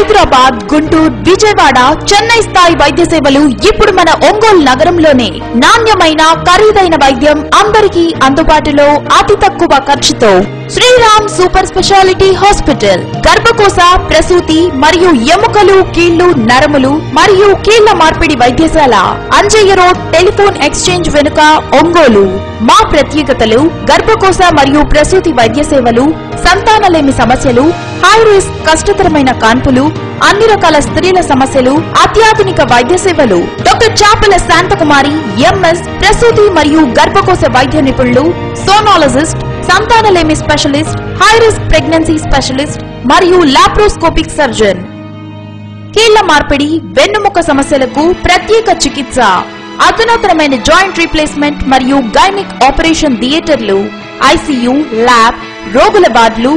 హైదరాబాద్, గుంటూరు, విజయవాడ, చెన్నై స్థాయి వైద్య సేవలు ఇప్పుడు మన ఒంగోలు నగరంలోనే. నాణ్యమైన ఖరీదైన వైద్యం అందరికీ అందుబాటులో అతి తక్కువ ఖర్చుతో. Sriram super speciality hospital. గర్భకోశ, ప్రసూతి మరియు ఎముకలు, కీళ్లు, నరములు మరియు కీళ్ల మార్పిడి వైద్యశాల. అంజయ్య రోడ్, టెలిఫోన్ ఎక్స్చేంజ్ వెనుక, ఒంగోలు. మా ప్రత్యేకతలు: గర్భకోశ మరియు ప్రసూతి వైద్య సేవలు, సంతానలేమి సమస్యలు, హై రిస్క్ కష్టతరమైన కాన్పులు, అన్ని రకాల స్త్రీల సమస్యలు, అత్యాధునిక వైద్య సేవలు. డాక్టర్ చాపల శాంతకుమారి ఎంఎస్, ప్రసూతి మరియు గర్భకోశ వైద్య నిపుణులు, సోనాలజిస్ట్, సంతానలేమి specialist, high risk pregnancy specialist మరియు లాప్రోస్కోపిక్ సర్జన్. కీళ్ల మార్పిడి, వెన్నుముక సమస్యలకు ప్రత్యేక చికిత్స, అధునాతనమైన జాయింట్ రీప్లేస్మెంట్ మరియు గైనిక్ ఆపరేషన్ థియేటర్లు, ఐసీయూ, ల్యాబ్, రోగుల వార్డులు,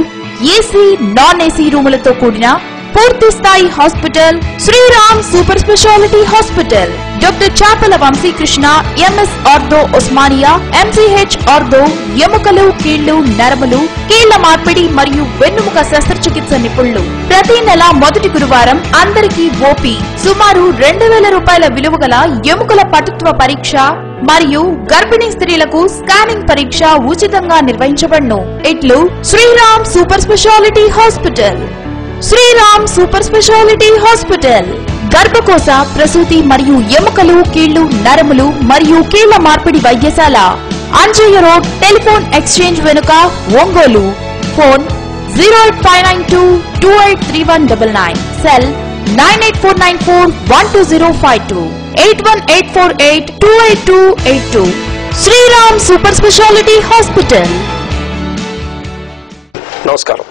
ఏసీ, నాన్ ఏసీ రూములతో కూడిన పూర్తి స్థాయి hospital Sriram super speciality hospital. Doctor Chapala Vamsikrishna MS ortho Osmania, MCh ortho, ఎముకలు, కీళ్లు, నరములు, కీళ్ల మార్పిడి మరియు వెన్నుముక శస్త్రచికిత్స నిపుణులు. ప్రతి నెల మొదటి గురువారం అందరికీ ఓపీ. సుమారు 2000 రూపాయల విలువ గల ఎముకల పటుత్వ పరీక్ష మరియు గర్భిణీ స్త్రీలకు స్కానింగ్ పరీక్ష ఉచితంగా నిర్వహించబడును. ఇట్లు Sriram super speciality hospital. Sriram super speciality hospital. గర్భకోశ, ప్రసూతి మరియు ఎముకలు, కీళ్లు, నరములు మరియు కీళ్ల మార్పిడి వైద్యశాల. అంజయ్య రోడ్, టెలిఫోన్ ఎక్స్చేంజ్ వెనుక, Ongole. Phone 08522833199. Cell 9849412052, 8184828282. Sriram super speciality hospital. నమస్కారం.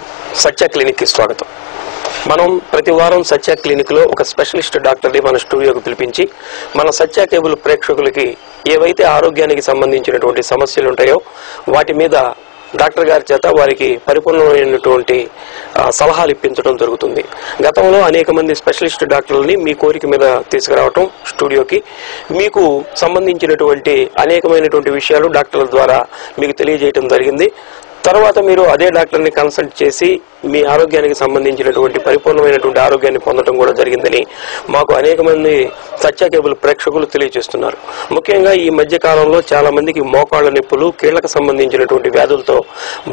సత్య క్లినిక్ కి స్వాగతం. మనం ప్రతి వారం సత్య క్లినిక్ లో ఒక స్పెషలిస్ట్ డాక్టర్ని మన స్టూడియోకి పిలిపించి మన సత్య కేబుల్ ప్రేక్షకులకి ఏవైతే ఆరోగ్యానికి సంబంధించినటువంటి సమస్యలు ఉంటాయో వాటి మీద డాక్టర్ గారి చేత వారికి పరిపూర్ణమైనటువంటి సలహాలు ఇప్పించడం జరుగుతుంది. గతంలో అనేక మంది స్పెషలిస్ట్ డాక్టర్లని మీ కోరిక మీద తీసుకురావటం స్టూడియోకి, మీకు సంబంధించినటువంటి అనేకమైనటువంటి విషయాలు డాక్టర్ల ద్వారా మీకు తెలియజేయటం జరిగింది. తర్వాత మీరు అదే డాక్టర్ని కన్సల్ట్ చేసి మీ ఆరోగ్యానికి సంబంధించినటువంటి పరిపూర్ణమైనటువంటి ఆరోగ్యాన్ని పొందడం కూడా జరిగిందని మాకు అనేక మంది సత్య కేబుల్ ప్రేక్షకులు తెలియజేస్తున్నారు. ముఖ్యంగా ఈ మధ్య కాలంలో చాలా మందికి మోకాళ్ల నొప్పులు, కీళ్లకు సంబంధించినటువంటి వ్యాధులతో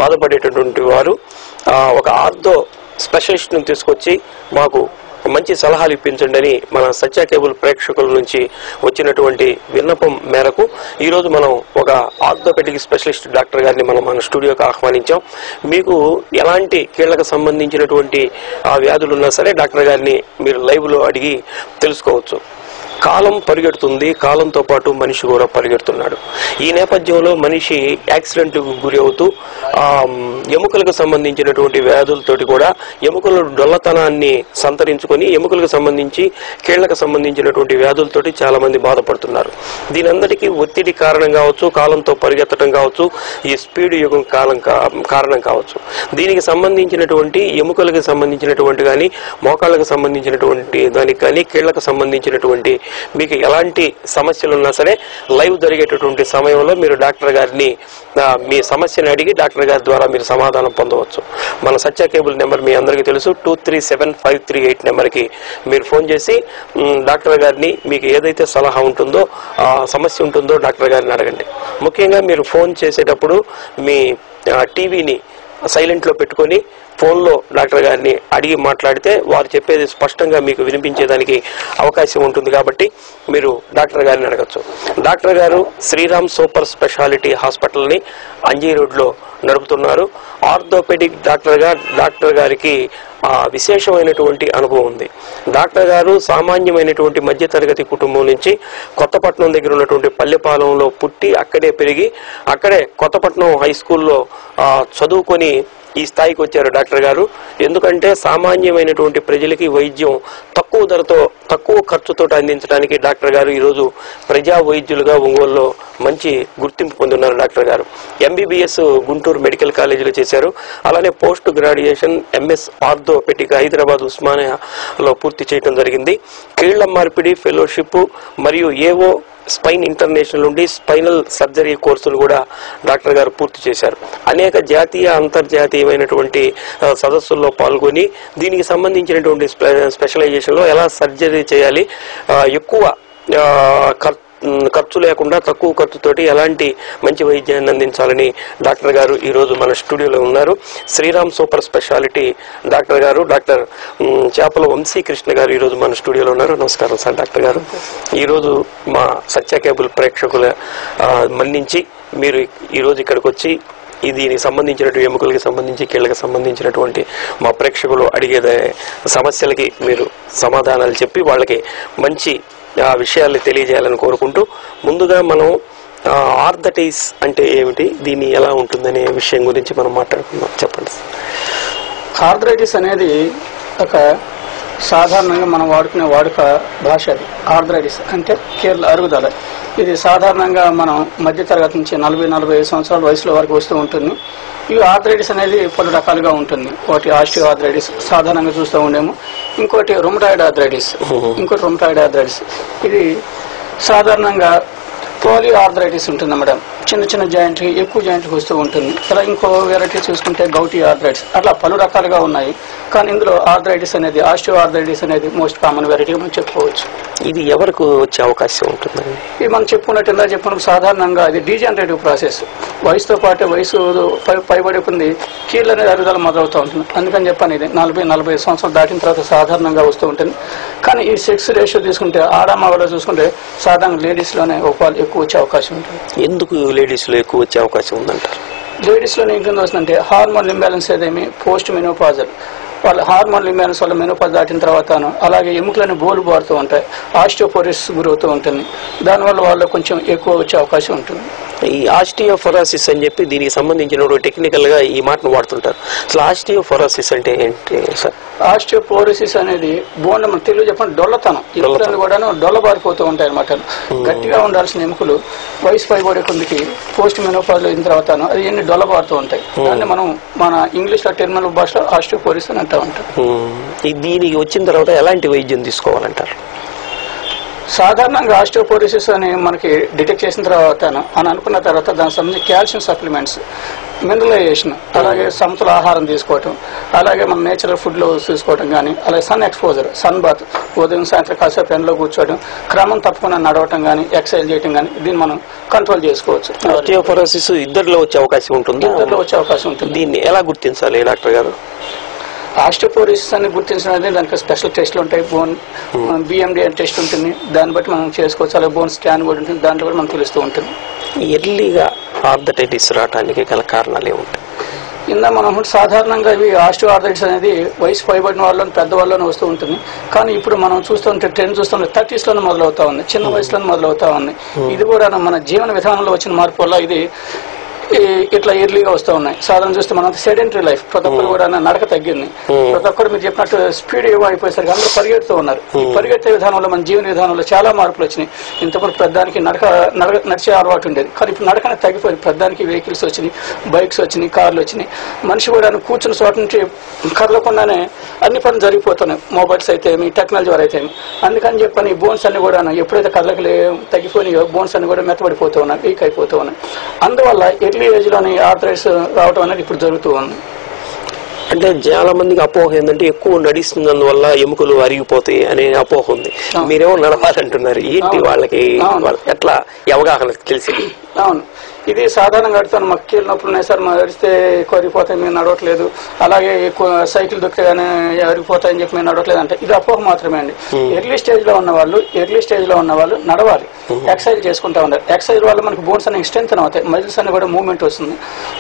బాధపడేటటువంటి వారు ఒక ఆర్థో స్పెషలిస్ట్ ను తీసుకొచ్చి మాకు మంచి సలహాలు ఇప్పించండి అని మన సత్య కేబుల్ ప్రేక్షకుల నుంచి వచ్చినటువంటి విన్నపం మేరకు ఈరోజు మనం ఒక ఆర్థోపెడిక్ స్పెషలిస్ట్ డాక్టర్ గారిని మనం మన స్టూడియోకి ఆహ్వానించాం. మీకు ఎలాంటి కీళ్లకు సంబంధించినటువంటి ఆ వ్యాధులు ఉన్నా సరే డాక్టర్ గారిని మీరు లైవ్ లో అడిగి తెలుసుకోవచ్చు. కాలం పరిగెడుతుంది, కాలంతో పాటు మనిషి కూడా పరిగెడుతున్నాడు. ఈ నేపథ్యంలో మనిషి యాక్సిడెంట్లకు గురి అవుతూ ఎముకలకు సంబంధించినటువంటి వ్యాధులతోటి కూడా ఎముకల డొల్లతనాన్ని సంతరించుకొని ఎముకలకు సంబంధించి కీళ్లకు సంబంధించినటువంటి వ్యాధులతోటి చాలా మంది బాధపడుతున్నారు. దీనందరికీ ఒత్తిడి కారణం కావచ్చు, కాలంతో పరిగెత్తడం కావచ్చు, ఈ స్పీడ్ యుగం కారణం కావచ్చు. దీనికి సంబంధించినటువంటి ఎముకలకు సంబంధించినటువంటి కానీ, మోకాళ్ళకు సంబంధించినటువంటి దానికి కానీ, కీళ్లకు సంబంధించినటువంటి మీకు ఎలాంటి సమస్యలు ఉన్నా సరే లైవ్ జరిగేటటువంటి సమయంలో మీరు డాక్టర్ గారిని మీ సమస్యను అడిగి డాక్టర్ గారి ద్వారా మీరు సమాధానం పొందవచ్చు. మన సత్య కేబుల్ నెంబర్ మీ అందరికీ తెలుసు. 237538 నెంబర్కి మీరు ఫోన్ చేసి డాక్టర్ గారిని మీకు ఏదైతే సలహా ఉంటుందో, సమస్య ఉంటుందో డాక్టర్ గారిని అడగండి. ముఖ్యంగా మీరు ఫోన్ చేసేటప్పుడు మీ టీవీని సైలెంట్ లో పెట్టుకొని ఫోన్లో డాక్టర్ గారిని అడిగి మాట్లాడితే వారు చెప్పేది స్పష్టంగా మీకు వినిపించేదానికి అవకాశం ఉంటుంది. కాబట్టి మీరు డాక్టర్ గారిని అడగచ్చు. డాక్టర్ గారు శ్రీరామ్ సూపర్ స్పెషాలిటీ హాస్పిటల్ని అంజీ రోడ్లో నడుపుతున్నారు. ఆర్థోపెడిక్ డాక్టర్ గారికి విశేషమైనటువంటి అనుభవం ఉంది. డాక్టర్ గారు సామాన్యమైనటువంటి మధ్యతరగతి కుటుంబం నుంచి కొత్తపట్నం దగ్గర ఉన్నటువంటి పల్లెపాలెంలో పుట్టి అక్కడే పెరిగి అక్కడే కొత్తపట్నం హై స్కూల్లో చదువుకొని ఈ స్థాయికి వచ్చారు డాక్టర్ గారు. ఎందుకంటే సామాన్యమైనటువంటి ప్రజలకి వైద్యం తక్కువ ధరతో, తక్కువ ఖర్చుతో అందించడానికి డాక్టర్ గారు ఈరోజు ప్రజా వైద్యులుగా ఒంగోలులో మంచి గుర్తింపు పొందున్నారు. డాక్టర్ గారు ఎంబీబీఎస్ గుంటూరు మెడికల్ కాలేజీలో చేశారు. అలానే post graduation MS orthopaedic Hyderabad ఉస్మానియాలో పూర్తి చేయడం జరిగింది. కీళ్ల మార్పిడి ఫెలోషిప్ మరియు ఏవో స్పైన్ ఇంటర్నేషనల్ నుండి స్పైనల్ సర్జరీ కోర్సును కూడా డాక్టర్ గారు పూర్తి చేశారు. అనేక జాతీయ అంతర్జాతీయమైనటువంటి సదస్సుల్లో పాల్గొని దీనికి సంబంధించినటువంటి స్పెషలైజేషన్లో ఎలా సర్జరీ చేయాలి, ఎక్కువ ఖర్చు లేకుండా తక్కువ ఖర్చుతోటి ఎలాంటి మంచి వైద్యాన్ని అందించాలని డాక్టర్ గారు ఈరోజు మన స్టూడియోలో ఉన్నారు. శ్రీరామ్ సూపర్ స్పెషాలిటీ డాక్టర్ గారు డాక్టర్ చేపల వంశీకృష్ణ గారు ఈరోజు మన స్టూడియోలో ఉన్నారు. నమస్కారం సార్ డాక్టర్ గారు. ఈరోజు మా సత్య కేబుల్ ప్రేక్షకుల మన్నించి మీరు ఈరోజు ఇక్కడికి వచ్చి దీనికి సంబంధించినటువంటి ఎముకలకి సంబంధించి కీళ్ళకి సంబంధించినటువంటి మా ప్రేక్షకులు అడిగే సమస్యలకి మీరు సమాధానాలు చెప్పి వాళ్ళకి మంచి ఆ విషయాల్ని తెలియజేయాలని కోరుకుంటూ, ముందుగా మనం ఆర్థరైటిస్ అంటే ఏమిటి, దీన్ని ఎలా ఉంటుందనే విషయం గురించి మనం మాట్లాడుకుందాం. చెప్పండి. ఆర్థరైటిస్ అనేది ఒక సాధారణంగా మనం వాడుకునే వాడుక భాష. అది ఆర్థరైటిస్ అంటే కీళ్ళ అరుగుదల. ఇది సాధారణంగా మనం మధ్యతరగతి నుంచి 40-45 సంవత్సరాల వయసులో వరకు వస్తూ ఉంటుంది. ఈ ఆర్థరైటిస్ అనేది పలు రకాలుగా ఉంటుంది. ఒకటి ఆస్టియో ఆర్థరైటిస్ సాధారణంగా చూస్తూ ఉండేము, ఇంకోటి రుమటాయిడ్ ఆర్థరైటిస్, ఇంకోటి రుమటాయిడ్ ఆర్థరైటిస్. ఇది సాధారణంగా పోలి ఆర్థరైటిస్ ఉంటుంది మేడం. చిన్న చిన్న జాయింట్ ఎక్కువ జాయింట్కి వస్తూ ఉంటుంది. అలా ఇంకో వెరైటీ చూసుకుంటే గౌటీ ఆర్థరైటిస్. అట్లా పలు రకాలుగా ఉన్నాయి. కానీ ఇందులో ఆర్థరైటిస్ అనేది ఆస్టియో ఆర్థరైటిస్ అనేది మోస్ట్ కామన్ వెరైటీగా మనం చెప్పుకోవచ్చు. ఇది ఎవరికి వచ్చే అవకాశం ఉంటుందండి? ఇది మనం చెప్పుకున్నట్టు ఇలా చెప్పుకున్నప్పుడు సాధారణంగా ఇది డీజనరేటివ్ ప్రాసెస్. వయసుతో పాటు వయసు పైబడి ఉంది కీళ్ళ అనేది అరుగుదల మొదలవుతూ ఉంటుంది. అందుకని చెప్పాను ఇది 40-45 సంవత్సరాలు దాటిన తర్వాత సాధారణంగా వస్తూ ఉంటుంది. కానీ ఈ సెక్స్ రేషియో తీసుకుంటే ఆడమగలో చూసుకుంటే సాధారణ లేడీస్లోనే ఒకవేళ ఎక్కువ వచ్చే అవకాశం ఉంటుంది. ఎందుకు లేడీస్లో ఎక్కువ వచ్చే అవకాశం ఉందంటారు? లేడీస్లోనే ఏం కింద వస్తుందంటే హార్మోన్ ఇంబ్యాలెన్స్ ఏదేమి పోస్ట్ మెనోపాజల్, వాళ్ళ హార్మోన్ ఇంబ్యాలెన్స్ వల్ల మెనోపాజ్ దాటిన తర్వాతను అలాగే ఎముకలని బోలు బారుతూ ఉంటాయి, ఆస్టియోపోరోసిస్ గురవుతూ ఉంటుంది. దానివల్ల వాళ్ళు కొంచెం ఎక్కువ వచ్చే అవకాశం ఉంటుంది. ఈ ఆస్టియోఫొరోసిస్ అని చెప్పి దీనికి సంబంధించిన టెక్నికల్ గా ఈ మాటను వాడుతుంటారు. అసలు ఆస్టియోఫొరోసిస్ అంటే ఏంటి సార్? ఆస్టియోపోరోసిస్ అనేది బోన్ మన తెలుగు చెప్పండి డొల్లతనం. ఎముకలు కూడాను డొల్లబారిపోతూ ఉంటాయి అన్నమాట. గట్టిగా ఉండాల్సిన ఎముకలు వయసు పైబడే కొందికి పోస్ట్ మెనోపాజ్ అయిన తర్వాత అది ఎన్ని డొల్లబారుతూ ఉంటాయి. దాన్ని మనం మన ఇంగ్లీష్ లో టెర్మినల్ భాషలో ఆస్టియోపోరోసిస్ అని అంటూ ఉంటాం. దీనికి వచ్చిన తర్వాత ఎలాంటి వైద్యం తీసుకోవాలంటారు? సాధారణంగా ఆస్టియోపోరోసిస్ అని మనకి డిటెక్ట్ చేసిన తర్వాత అని అనుకున్న తర్వాత దానికి సంబంధించి కాల్షియం సప్లిమెంట్స్, మినరలైజేషన్, అలాగే సమతుల ఆహారం తీసుకోవటం, అలాగే మన నేచురల్ ఫుడ్లో తీసుకోవడం కానీ, అలాగే సన్ ఎక్స్పోజర్, సన్ బాత్, ఉదయం సాయంత్రం కాసేపు ఎండలో కూర్చోవడం, క్రమం తప్పకుండా నడవటం కానీ, ఎక్సర్సైజ్ చేయడం కానీ దీన్ని మనం కంట్రోల్ చేసుకోవచ్చు. ఆస్టియోపోరోసిస్ ఇద్దరిలో వచ్చే అవకాశం ఉంటుంది. ఇద్దరిలో వచ్చే అవకాశం ఉంటుంది. దీన్ని ఎలా గుర్తించాలి డాక్టర్ గారు? ఆస్టియోపోరోసిస్ అని గుర్తించినది దానికి స్పెషల్ టెస్ట్లు ఉంటాయి. బోన్ బిఎండి అని టెస్ట్ ఉంటుంది, దాన్ని బట్టి మనం చేసుకోవచ్చు. అలాగే బోన్ స్కాన్ కూడా ఉంటుంది, దాంట్లో కూడా మనకు తెలుస్తూ ఉంటుంది. ఎర్లీగా ఆర్థరైటిస్ రావడానికి గల కారణాలు ఏముంటాయి? ఇందా మనం సాధారణంగా ఇవి ఆస్టియో ఆర్థరైటిస్ అనేది వయసు పైబడిన వాళ్ళని పెద్దవాళ్ళని వస్తూ ఉంటుంది. కానీ ఇప్పుడు మనం చూస్తుంటే ట్రెండ్ చూస్తుంటే 30s లోనే మొదలవుతా ఉంది, చిన్న వయసులోనే మొదలవుతా ఉంది. ఇది కూడా మన జీవన విధానంలో వచ్చిన మార్పు వల్ల ఇది ఇట్లా ఎర్లీగా వస్తూ ఉన్నాయి. సాధారణ చూస్తే మనం సెడెంటరీ లైఫ్, ప్రతి ఒక్కరు కూడా నడక తగ్గింది. ప్రతి ఒక్కరు మీరు చెప్పినట్టు స్పీడ్ ఏవో అయిపోయేసరికి అందరూ పరిగెడుతూ ఉన్నారు. ఈ పరిగెత్తే విధానంలో మన జీవన విధానంలో చాలా మార్పులు వచ్చినాయి. ఇంతకుముందు పెద్దానికి నడిచే అలవాటు ఉండేది, కానీ ఇప్పుడు నడకనే తగ్గిపోయింది. పెద్దానికి వెహికల్స్ వచ్చినాయి, బైక్స్ వచ్చినాయి, కార్లు వచ్చినాయి. మనిషి కూడా కూర్చున్న చోట నుంచి కదలకుండానే అన్ని పనులు జరిగిపోతున్నాయి. మొబైల్స్ అయితే ఏమి, టెక్నాలజీ వారు అయితే ఏమి. అందుకని చెప్పని బోన్స్ అన్ని కూడా ఎప్పుడైతే కదలకలే తగ్గిపోయినాయో బోన్స్ అన్ని కూడా మెత్తబడిపోతూ ఉన్నాయి, వీక్ అయిపోతూ ఉన్నాయి. అందువల్ల ఎర్లీ ఏజ్ లోని ఆర్థరైటిస్ రావడం అనేది ఇప్పుడు జరుగుతూ ఉంది. అంటే చాలా మందికి అపోహ ఏంటంటే ఎక్కువ నడిస్తున్నందువల్ల ఎముకలు అరిగిపోతాయి అనే అపోహ ఉంది. మీరేమో నడవాలంటున్నారు, ఏంటి వాళ్ళకి ఎట్లా అవగాహన తెలిసి? అవును, ఇది సాధారణంగా అడుగుతాను. మాకు కీళ్ళ నొప్పులు ఉన్నాయి సార్, మా అరిస్తే ఎక్కువ అరిగిపోతాయి, మేము నడవట్లేదు. అలాగే ఎక్కువ సైకిల్ దొక్కితేగానే అరిగిపోతాయని చెప్పి మేము నడవట్లేదు అంటే ఇది అపోహ మాత్రమే అండి. ఎర్లీ స్టేజ్ లో ఉన్న వాళ్ళు నడవాలి, ఎక్సర్సైజ్ చేసుకుంటా ఉన్నారు. ఎక్సర్సైజ్ వల్ల మనకి బోన్స్ అనేవి స్ట్రెంగ్త్ అవుతాయి, మజిల్స్ అని కూడా మూవ్మెంట్ వస్తుంది.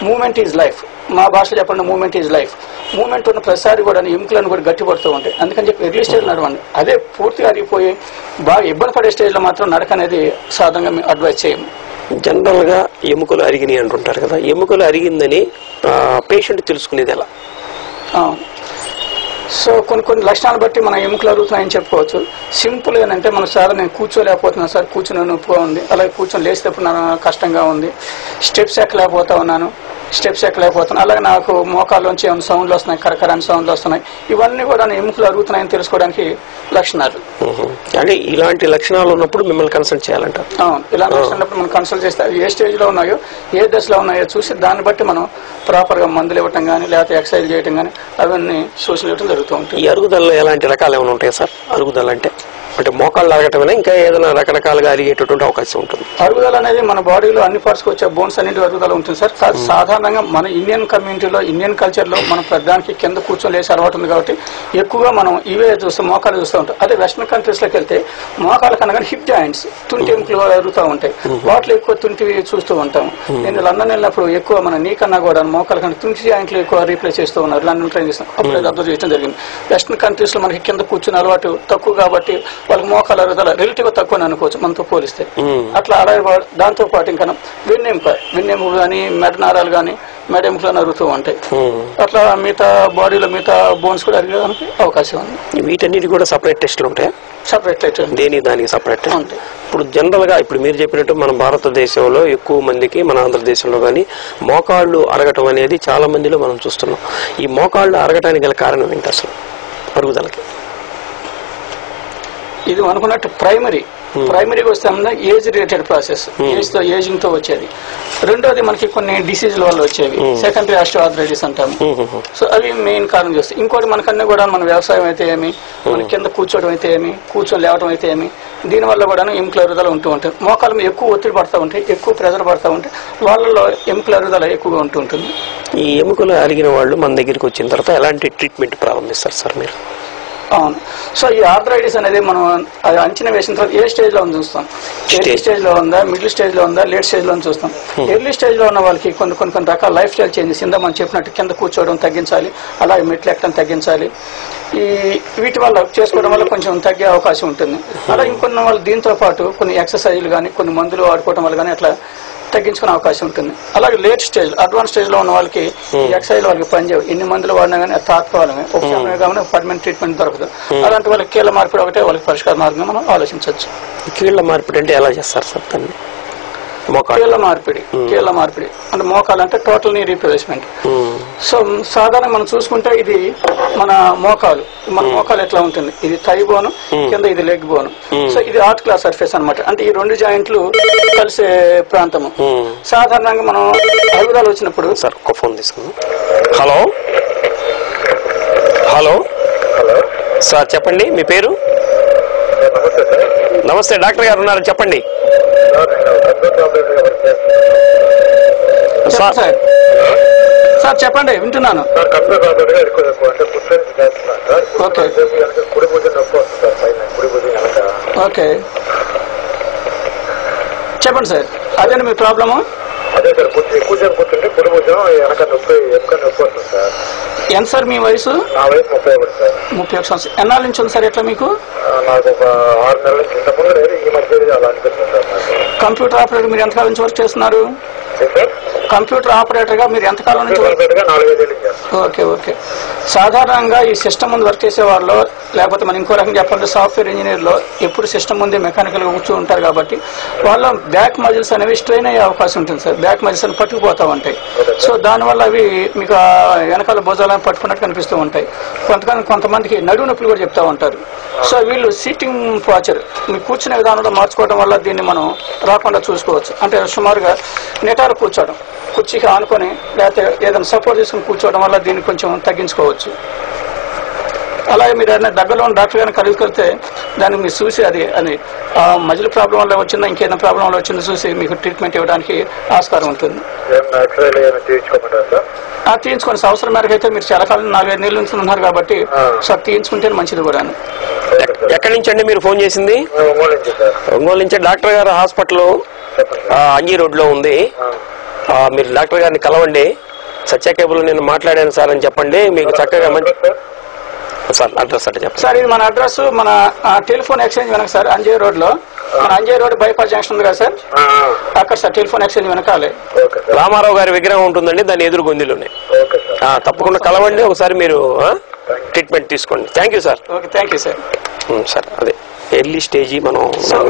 Movement is life. మా భాషలో చెప్పండి, మూవ్మెంట్ ఈజ్ లైఫ్. మూవ్మెంట్ ఉన్న ప్రతిసారి కూడా ఎముకలను కూడా గట్టిపడుతూ ఉంటాయి. అందుకని చెప్పి ఎర్లీ స్టేజ్ నడవండి. అదే పూర్తిగా అరిగిపోయి బాగా ఇబ్బంది పడే స్టేజ్ లో మాత్రం నడక అనేది సాధారణంగా మేము అడ్వైజ్ చేయము. జనరల్ గా ఎముకలు అరిగినాయి అంటుంటారు కదా, ఎముకలు అరిగిందని పేషెంట్ తెలుసుకునేది ఎలా? సో కొన్ని లక్షణాలు బట్టి మన ఎముకలు అరుగుతున్నాయని చెప్పుకోవచ్చు. సింపుల్ ఏంటంటే మనం సార్ నేను కూర్చోలేకపోతున్నాను సార్, కూర్చుని నొప్పిగా ఉంది, అలాగే కూర్చొని లేచేటప్పుడు నాకు కష్టంగా ఉంది, స్టెప్స్ ఎక్కలేకపోతా ఉన్నాను, స్టెప్స్ ఎక్కలేకపోతున్నాను, అలాగే నాకు మోకాల్లోంచి ఏమైనా సౌండ్లు వస్తున్నాయి, కరకరాని సౌండ్లు వస్తున్నాయి, ఇవన్నీ కూడా ఎముకలు అరుగుతున్నాయని తెలుసుకోవడానికి లక్షణాలు. అంటే ఇలాంటి లక్షణాలు ఉన్నప్పుడు మిమ్మల్ని కన్సల్ట్ చేయాలంటారు? అవును, ఇలాంటి లక్షణాలు మనం కన్సల్ట్ చేస్తే ఏ స్టేజ్లో ఉన్నాయో ఏ దశలో ఉన్నాయో చూసి దాన్ని బట్టి మనం ప్రాపర్గా మందులు ఇవ్వటం కానీ లేకపోతే ఎక్సర్సైజ్ చేయటం కానీ అవన్నీ సూచనలు ఇవ్వడం జరుగుతూ ఉంటుంది. ఈ అరుగుదలలో ఎలాంటి రకాలు ఏమైనా ఉంటాయి సార్? అరుగుదల అంటే మోకాళ్ళు అరగటమైనా ఇంకా ఏదైనా రకరకాలుగా అరిగేటటువంటి అవకాశం ఉంటుంది? అరుగుదల అనేది మన బాడీలో అన్ని పార్ట్స్కి వచ్చే బోన్స్ అన్నింటి అరుగుదల ఉంటుంది సార్. సాధారణంగా మన ఇండియన్ కమ్యూనిటీలో ఇండియన్ కల్చర్లో మనం ప్రధానికి కింద కూర్చొని లేసి అలవాటు ఉంది కాబట్టి ఎక్కువగా మనం ఇవే చూస్తాం, మోకాలు చూస్తూ ఉంటాం. అదే వెస్టర్న్ కంట్రీస్లోకి వెళ్తే మోకాలు కన్నా హిప్ జాయింట్స్ తుంటి ఎముకలు అరుగుతూ ఉంటాయి, వాటిలో ఎక్కువ తుంటివి చూస్తూ ఉంటాం. నేను లండన్ వెళ్ళినప్పుడు ఎక్కువ మన నీ కన్నా కూడా మోకాలు కన్నా తుంటి జాయింట్లు ఎక్కువ రీప్లేస్ చేస్తూ ఉన్నారు. లండన్ ట్రైన్ చేస్తాం, అప్పుడు అబ్జర్వ్ చేయడం జరిగింది. వెస్టర్న్ కంట్రీస్లో మనకి కింద కూర్చుని అలవాటు తక్కువ కాబట్టి వాళ్ళకి మోకాలు అరుగుదల రిలేటివ్ తక్కువ అనుకోవచ్చు మనతో పోలిస్తే. అట్లా దాంతో పాటు ఇంకా వెన్నెముక కానీ మెడనారాలు కానీ మెడ ఎముకలు అరుగుతూ ఉంటాయి. అట్లా మిగతా బాడీలో మిగతా బోన్స్ కూడా అరిగడానికి అవకాశం ఉంది. వీటన్నిటి కూడా సపరేట్ టెస్టులు ఉంటాయా? సపరేట్ టెస్ట్ దానికి సపరేట్ ఉంటాయి. ఇప్పుడు జనరల్ గా ఇప్పుడు మీరు చెప్పినట్టు మన భారతదేశంలో ఎక్కువ మందికి, మన ఆంధ్రదేశంలో కానీ మోకాళ్ళు అరగటం అనేది చాలా మందిలో మనం చూస్తున్నాం. ఈ మోకాళ్ళు అరగటానికి గల కారణం ఏంటి అసలు అరుగుదలకి? ఇది అనుకున్నట్టు ప్రైమరీగా వస్తే ఏజ్ రిలేటెడ్ ప్రాసెస్, ఏజింగ్ తో వచ్చేది. రెండోది మనకి కొన్ని డిసీజుల వల్ల వచ్చేవి, సెకండరీ ఆస్టియోఆర్థరైటిస్ అంటాము. సో అవి మెయిన్ కారణం చేస్తాయి. ఇంకోటి మనకన్నా కూడా మన వ్యవసాయం అయితే ఏమి, మన కింద కూర్చోవడం అయితే ఏమి, కూర్చొని లేవడం అయితే ఏమి, దీనివల్ల కూడా ఎముకల అరుగుదల ఉంటూ ఉంటాయి. మోకాల మీద ఎక్కువ ఒత్తిడి పడుతూ ఉంటాయి, ఎక్కువ ప్రెజర్ పడుతూ ఉంటాయి, వాళ్ళలో ఎముకల అరుగుదల ఎక్కువగా ఉంటూ ఉంటుంది. ఈ ఎముకలు అరిగిన వాళ్ళు మన దగ్గరికి వచ్చిన తర్వాత ఎలాంటి ట్రీట్మెంట్ ప్రారంభిస్తారు సార్ మీరు? అవును, సో ఈ ఆర్థరైటిస్ అనేది మనం అది అంచనా వేసిన తర్వాత ఏ స్టేజ్ లో చూస్తాం. ఎర్లీ స్టేజ్ లో ఉందా, మిడిల్ స్టేజ్ లో ఉందా, లేట్ స్టేజ్ లో చూస్తాం. ఎర్లీ స్టేజ్ లో ఉన్న వాళ్ళకి కొన్ని రకాల లైఫ్ స్టైల్ చేంజెస్ ఇందా మనం చెప్పినట్టు కింద కూర్చోవడం తగ్గించాలి, అలాగే మెట్లు ఎక్కడం తగ్గించాలి. వీటి వల్ల చేసుకోవడం వల్ల కొంచెం తగ్గే అవకాశం ఉంటుంది. అలా ఇంకొన్న వాళ్ళు దీంతో పాటు కొన్ని ఎక్సర్సైజ్లు కానీ కొన్ని మందులు వాడుకోవడం వల్ల కానీ అట్లా తగ్గించుకునే అవకాశం ఉంటుంది. అలాగే లేట్ స్టేజ్, అడ్వాన్స్ స్టేజ్ లో ఉన్న వాళ్ళకి ఎక్సైజ్ వాళ్ళకి పనిచేయవు, ఎన్ని మందులు వాడినా కానీ అది తాత్కాలమే, ఉపశమనమే కానీ పర్మనెంట్ ట్రీట్మెంట్ దొరకదు. అలాంటి వాళ్ళకి కీళ్ళ మార్పిడి ఒకటే వాళ్ళకి పరిష్కార మార్గం మనం ఆలోచించవచ్చు. కీళ్ళ మార్పిడి అంటే ఎలా చేస్తారు సార్ దాన్ని? కీళ్ళ మార్పిడి అంటే మోకాలు అంటే టోటల్ నీ రీప్లేస్మెంట్. సో సాధారణంగా మనం చూసుకుంటే ఇది మన మోకాలు ఎట్లా ఉంటుంది, ఇది థై బోన్, కింద ఇది లెగ్ బోన్. సో ఇది ఆర్టికులర్ సర్ఫేస్ అన్నమాట, అంటే ఈ రెండు జాయింట్లు కలిసే ప్రాంతము. సాధారణంగా మనం అరుగుదల వచ్చినప్పుడు సార్ ఒక ఫోన్ తీసుకుందాం. హలో సార్ చెప్పండి, మీ పేరు? నమస్తే, డాక్టర్ గారు ఉన్నారు, చెప్పండి. సార్ చెప్పండి, వింటున్నాను. ఓకే ఓకే చెప్పండి సార్, అదేనా మీ ప్రాబ్లము? అదే సార్, కూర్చొని కూర్చుంటే కుడి భుజం వెనక నొప్పి, ఎముక నొప్పి వస్తుంది సార్. ఎంత సార్ మీ వయసు? నా వయసు 31 సార్. 31 సంవత్సరం. ఎన్నాళ్ళ నుంచి ఉంది సార్ ఎట్లా మీకు? నాకు ఒక 6 నెలల నుంచి, ఇంతకుముందు లేదు, ఈ మధ్య అలా అనిపిస్తుంది సార్ నాకు. కంప్యూటర్ ఆపరేటర్ మీరు ఎంతకాలం నుంచి వర్క్ చేస్తున్నారు? సార్ కంప్యూటర్ ఆపరేటర్ గా మీరు ఎంతకాలం నుంచి? 4-5 ఏళ్ళు. Okay okay. సాధారణంగా ఈ సిస్టమ్ ముందు వర్క్ చేసే వాళ్ళు, లేకపోతే మనం ఇంకో రకంగా చెప్పాలంటే సాఫ్ట్వేర్ ఇంజనీర్ లో ఎప్పుడు సిస్టమ్ ముందే మెకానికల్ గా కూర్చో ఉంటారు కాబట్టి వాళ్ళ బ్యాక్ మజిల్స్ అనేవి స్ట్రెయిన్ అయ్యే అవకాశం ఉంటుంది సార్. బ్యాక్ మజిల్స్ అని పట్టుకుపోతూ ఉంటాయి. సో దానివల్ల అవి మీకు వెనకాల భుజాలను పట్టుకున్నట్టు కనిపిస్తూ ఉంటాయి. కొంతమందికి నడుము నొప్పులు కూడా చెప్తా ఉంటారు. సో వీళ్ళు సీటింగ్ పాచర్, మీకు కూర్చునే విధానంలో మార్చుకోవడం వల్ల దీన్ని మనం రాకుండా చూసుకోవచ్చు. అంటే సుమారుగా నిటారు కూర్చోవడం, కుర్చీకి ఆనుకొని లేకపోతే ఏదైనా సపోర్ట్ తీసుకుని కూర్చోవడం వల్ల దీన్ని కొంచెం తగ్గించుకోవచ్చు. అలాగే మీరు ఏదైనా దగ్గరలో ఉన్న డాక్టర్ గారిని కలిగితే దాన్ని మీరు చూసి అది మజిల్ ప్రాబ్లం వల్ల వచ్చిందా ఇంకేదైనా ప్రాబ్లం వల్ల వచ్చిందో చూసి మీకు ట్రీట్మెంట్ ఇవ్వడానికి ఆస్కారం ఉంటుంది. తీయించుకోండి, అవసరం మేరకు అయితే మీరు చాలా కాలం 4-5 నెలల నుంచి ఉన్నారు కాబట్టి సో తీయించుకుంటే మంచిది కూడా. ఎక్కడి నుంచి అండి మీరు ఫోన్ చేసింది? ఒంగోలు నుంచి. డాక్టర్ గారు హాస్పిటల్ అంజీ రోడ్ లో ఉంది, మీరు డాక్టర్ గారిని కలవండి. సత్య కేబుల్ నేను మాట్లాడాను సార్ అని చెప్పండి, మీకు చక్కగా మంచి సార్ అడ్రస్ అంటే చెప్పండి సార్. ఇది మన అడ్రస్, మన టెలిఫోన్ ఎక్స్చేంజ్ వెనక సార్, అంజయ్ రోడ్ లో. మన అంజయ్ రోడ్ బైపాస్ జంక్షన్ ఉంది కదా సార్, అక్కడ సార్ టెలిఫోన్ ఎక్స్చేంజ్ వెనకాలే రామారావు గారి విగ్రహం ఉంటుందండి, దాని ఎదురు గొంతులోనే. తప్పకుండా కలవండి, ఒకసారి మీరు ట్రీట్మెంట్ తీసుకోండి. Thank you sir. Okay, thank you sir. Sir అదే ఎర్లీ స్టేజ్ మనం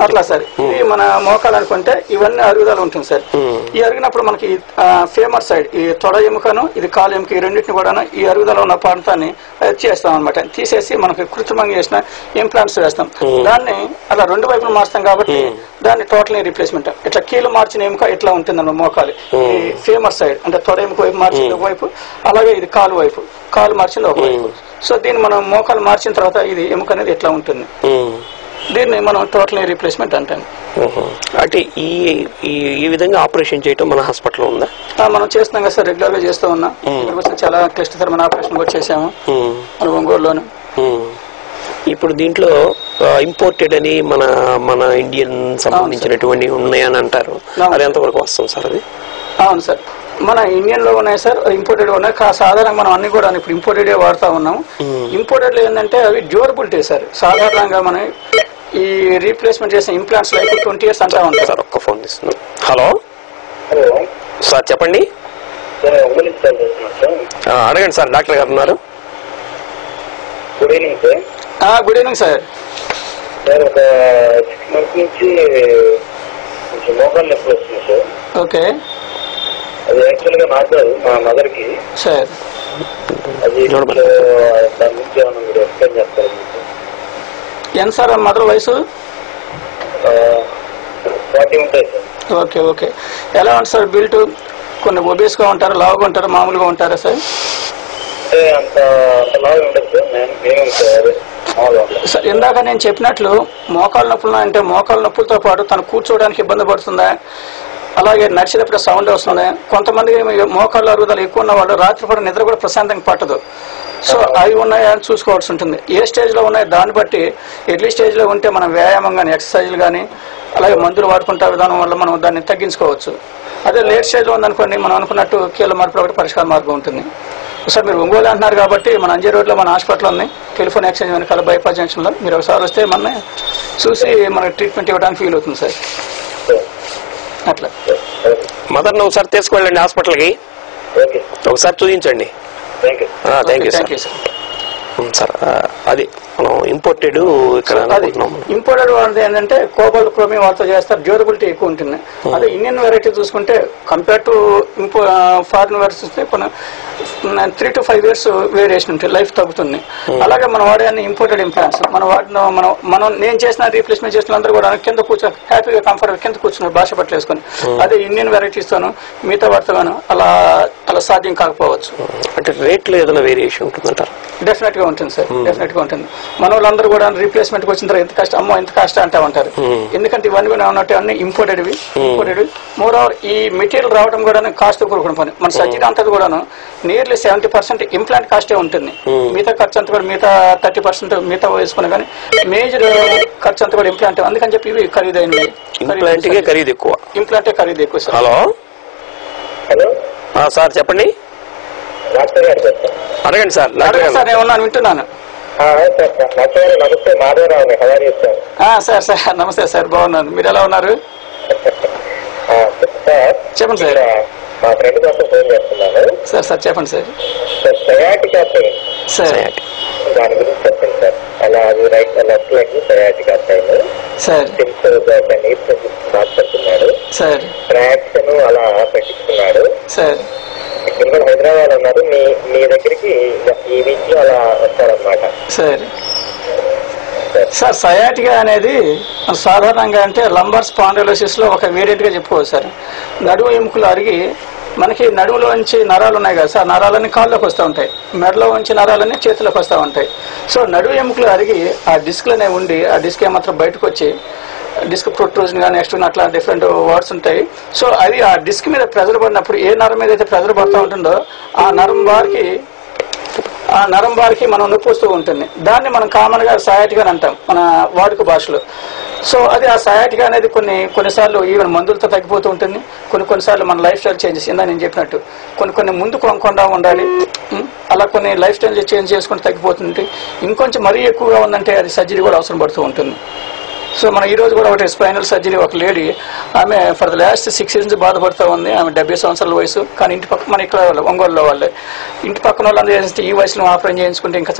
అట్లా సార్. ఇది మన మోకాలు అనుకుంటే ఇవన్నీ అరుగుదల ఉంటుంది సార్. ఈ అరిగినప్పుడు మనకి ఫేమర్ సైడ్ ఈ తొడ ఎముకను ఇది కాలు ఎముక ఈ రెండింటిని కూడా ఈ అరుగుదల ఉన్న ప్రాంతాన్ని చేస్తాం అనమాట. తీసేసి మనకి కృత్రిమంగా చేసిన ఇంప్లాంట్స్ వేస్తాం. దాన్ని అలా రెండు వైపులు మార్స్తాం కాబట్టి దాన్ని టోటల్ రీప్లేస్మెంట్. ఇట్లా కీలు మార్చిన ఎముక ఇట్లా ఉంటుంది అన్నమాట మోకాలు. ఈ ఫేమర్ సైడ్ అంటే తొడ ఎముక వైపు మార్చింది ఒకవైపు, అలాగే ఇది కాలు వైపు కాలు మార్చింది ఒకవైపు. సో దీన్ని మనం మోకాలు మార్చిన తర్వాత ఇది ఎముక అనేది ఇట్లా ఉంటుంది. దీన్ని మనం టోటల్ రీప్లేస్మెంట్ అంటాం. అంటే ఈ విధంగా ఆపరేషన్ చేయటం మన హాస్పిటల్లో ఉందా? మనం చేస్తున్నాం కదా సార్, రెగ్యులర్ గా చేస్తూ ఉన్నాం. చాలా క్లిష్టతరమైన ఆపరేషన్ కూడా చేసాము మన ఒంగోలులోనే. ఇప్పుడు దీంట్లో ఇంపోర్టెడ్ అని మన ఇండియన్ సంబంధించినటువంటి ఉన్నాయని అంటారు, అది ఎంతవరకు వస్తుంది సార్? అది అవును సార్, మన ఇండియన్ లో ఉన్నాయి సార్, ఇంపోర్టెడ్ ఉన్నాయి. సాధారణంగా మనం అన్ని కూడా ఇప్పుడు ఇంపోర్టెడ్ వాడుతా ఉన్నాం. ఇంపోర్టెడ్ లో ఏంటంటే అవి డ్యూరబిలిటీ సార్. సాధారణంగా మనం ఈ రీప్లేస్మెంట్ చేసిన ఇంప్లాంట్స్ లైఫ్ 20 years అంటా ఉంటాం సార్. ఒక్క ఫోన్ తీసుకున్నాం. హలో హలో సార్, చెప్పండి. అడగండి సార్, డాక్టర్ గారు ఉన్నారు. Good evening sir. Good evening sir. Sir ఒక 6 months నుంచి కొంచెం మోకాలు నొప్పి వస్తుంది సార్. ఓకే. అది యాక్చువల్ గా నాకు కాదు, మా మదర్ కి సార్. అది దాని నుంచి ఏమన్నా మీరు ఎక్స్ప్లెయిన్ చేస్తారు? ఎంత సార్ మదర్ వయసు? 40 ఉంటాయి సార్. Okay okay. ఎలా ఉంటుంది సార్ బిల్ట్? కొన్ని ఒబేస్ గా ఉంటారా, లావుగా ఉంటారా, మామూలుగా ఉంటారా సార్? అంటే అంత లాగా ఉండదు సార్. మేము సార్ ఇందాక నేను చెప్పినట్లు మోకాలు నొప్పులు అంటే మోకాలు నొప్పులతో పాటు తను కూర్చోవడానికి ఇబ్బంది పడుతుందా, అలాగే నడిచేటప్పుడు సౌండ్ వస్తుంది. కొంతమంది మోకాళ్ళు అరుగుదల ఎక్కువ ఉన్న వాళ్ళు రాత్రిపూట నిద్ర కూడా ప్రశాంతంగా పట్టదు. సో అవి ఉన్నాయా అని చూసుకోవాల్సి ఉంటుంది. ఏ స్టేజ్లో ఉన్నాయో దాన్ని బట్టి ఎర్లీ స్టేజ్లో ఉంటే మనం వ్యాయామం కానీ ఎక్సర్సైజ్లు కానీ అలాగే మందులు వాడుకుంటే విధానం వల్ల మనం దాన్ని తగ్గించుకోవచ్చు. అదే లేట్ స్టేజ్లో ఉందనుకోండి, మనం అనుకున్నట్టు కీళ్ళ మార్పులు ఒకటి పరిష్కార మార్గం ఉంటుంది. సార్ మీరు ఒంగోలు అంటున్నారు కాబట్టి మన అంజే రోడ్లో మన హాస్పిటల్ ఉంది, టెలిఫోన్ ఎక్స్చేంజ్ వెనకాల బైపాస్ జంక్షన్లో. మీరు ఒకసారి వస్తే మన చూసి మనకి ట్రీట్మెంట్ ఇవ్వడానికి ఫీల్ అవుతుంది సార్. అట్లా మదర్ని ఒకసారి తీసుకువెళ్ళండి హాస్పిటల్కి, ఒకసారి చూపించండి. Thank you sir. సార్ అది మనం ఇంపోర్టెడ్ ఇక్కడ ఇంపోర్టెడ్ వాళ్ళది ఏంటంటే కోబాల్ట్ క్రోమియం వాళ్ళతో చేస్తారు, డ్యూరబిలిటీ ఎక్కువ ఉంటుంది. అదే ఇండియన్ వెరైటీ చూసుకుంటే కంపేర్ టు ఫారిన్ వెరైటీస్ చూస్తే కొన్ని 3 to 5 years వేరియేషన్ ఉంటుంది, లైఫ్ తగ్గుతుంది. అలాగే మనం వాడే అన్ని ఇంపోర్టెడ్ ఇంప్లాంట్స్ మనం వాడిన మనం నేను చేసిన రీప్లేస్మెంట్ చేసిన అందరూ కూడా కింద కూర్చొని హ్యాపీగా కంఫర్టబుల్ కింద కూర్చున్నారు భాష పట్ల వేసుకొని. అదే ఇండియన్ వెరైటీస్తోను మిగతా వాటితోను అలా సాధ్యం కాకపోవచ్చు. అంటే రేట్లో ఏదైనా వేరియేషన్ ఉంటుందంటారు? డెఫినెట్ గా ఉంటుంది సార్, డెఫినెట్ గా ఉంటుంది. మన వాళ్ళందరూ కూడా రీప్లేస్మెంట్ వచ్చిన తర్వాత ఎంత కష్టం, అమ్మో ఎంత కష్టం అంటా ఉంటారు. ఎందుకంటే ఇవన్నీ కూడా ఉన్నట్టు అన్ని ఇంపోర్టెడ్ మోర్ ఓవర్ ఈ మెటీరియల్ రావడం కూడా కాస్ట్ కూడుకున్న పని. మన సర్జరీ అంతది కూడాను నియర్లీ 70% ఇంప్లాంట్ కాస్టే ఉంటుంది. మిగతా ఖర్చు అంతా కూడా మిగతా 30% మిగతా వేసుకున్నా కానీ మేజర్ ఖర్చు అంతా కూడా ఇంప్లాంట్. అందుకని చెప్పి ఇవి ఖరీదైనవి. ఖరీదు ఎక్కువ, ఇంప్లాంటే ఖరీదు ఎక్కువ సార్. హలో హలో సార్, చెప్పండి. అడగండి సార్. సార్ నేను ఉన్నాను, వింటున్నాను. నమస్తే మాధవరావు. సార్ సార్ నమస్తే సార్, బాగున్నాను. మీరు ఎలా ఉన్నారు? చెప్పండి సార్. మా ఫ్రెండ్ కోసం ఫోన్ చేస్తున్నాను సార్. సార్ చెప్పండి సార్. సయాటికా పెయిన్ సార్, దాని గురించి చెప్పండి సార్. అలా అది left leg sciatica pain sir. మాట్లాడుతున్నాడు సార్. ట్రాక్షన్ అలా పెట్టించుకున్నాడు సార్. ఇక్కడ కూడా హైదరాబాద్ ఉన్నారు, మీ దగ్గరికి ఈ వీక్ లో అలా వస్తారనమాట సార్. సార్ సయాటికా అనేది సాధారణంగా అంటే లంబార్ స్పాండిలోసిస్ లో ఒక వేరియంట్ గా చెప్పుకోవచ్చు సార్. నడుము ఎముకలు అరిగి మనకి నడుములోంచి నరాలు ఉన్నాయి కదా సార్, నరాలన్నీ కాళ్ళలోకి వస్తూ ఉంటాయి, మెడలో ఉంచి నరాలన్నీ చేతిలోకి వస్తూ ఉంటాయి. సో నడుము ఎముకలు అరిగి ఆ డిస్క్లనే ఉండి ఆ డిస్క్ ఏమాత్రం బయటకు వచ్చి డిస్క్ ప్రొట్రూజన్ కానీ నెక్స్ట్ అట్లా డిఫరెంట్ వర్డ్స్ ఉంటాయి. సో అవి ఆ డిస్క్ మీద ప్రెజర్ పడినప్పుడు ఏ నరం మీద అయితే ప్రెజర్ పడుతూ ఉంటుందో ఆ నరం బార్కి మనం నొప్పి వస్తూ ఉంటుంది. దాన్ని మనం కామన్ గా సయాటికా అని అంటాం మన వాడుక భాషలో. సో అది ఆ సయాటికా అనేది కొన్నిసార్లు ఈవెన్ మందులతో తగ్గిపోతూ ఉంటుంది. కొన్నిసార్లు మన లైఫ్ స్టైల్ చేంజెస్ ఇందా నేను చెప్పినట్టు కొన్ని ముందు కొనకుండా ఉండాలి, అలా కొన్ని లైఫ్ స్టైల్ చేంజ్ చేసుకుంటూ తగ్గిపోతుంది. ఇంకొంచెం మరీ ఎక్కువగా ఉందంటే అది సర్జరీ కూడా అవసరం పడుతూ ఉంటుంది. సో మనం ఈ రోజు కూడా ఒకటి స్పైనల్ సర్జరీ ఒక లేడీ, ఆమె ఫర్ ద లాస్ట్ 6 years నుంచి బాధపడుతూ ఉంది. ఆమె 70 సంవత్సరాల వయసు. కానీ ఇంటి పక్క మన ఇక్కడ ఒంగోలులో వాళ్ళే ఇంటి పక్కన వాళ్ళందరూ చేస్తే ఈ వయసులో ఆపరేషన్ చేయించుకుంటే ఇంకా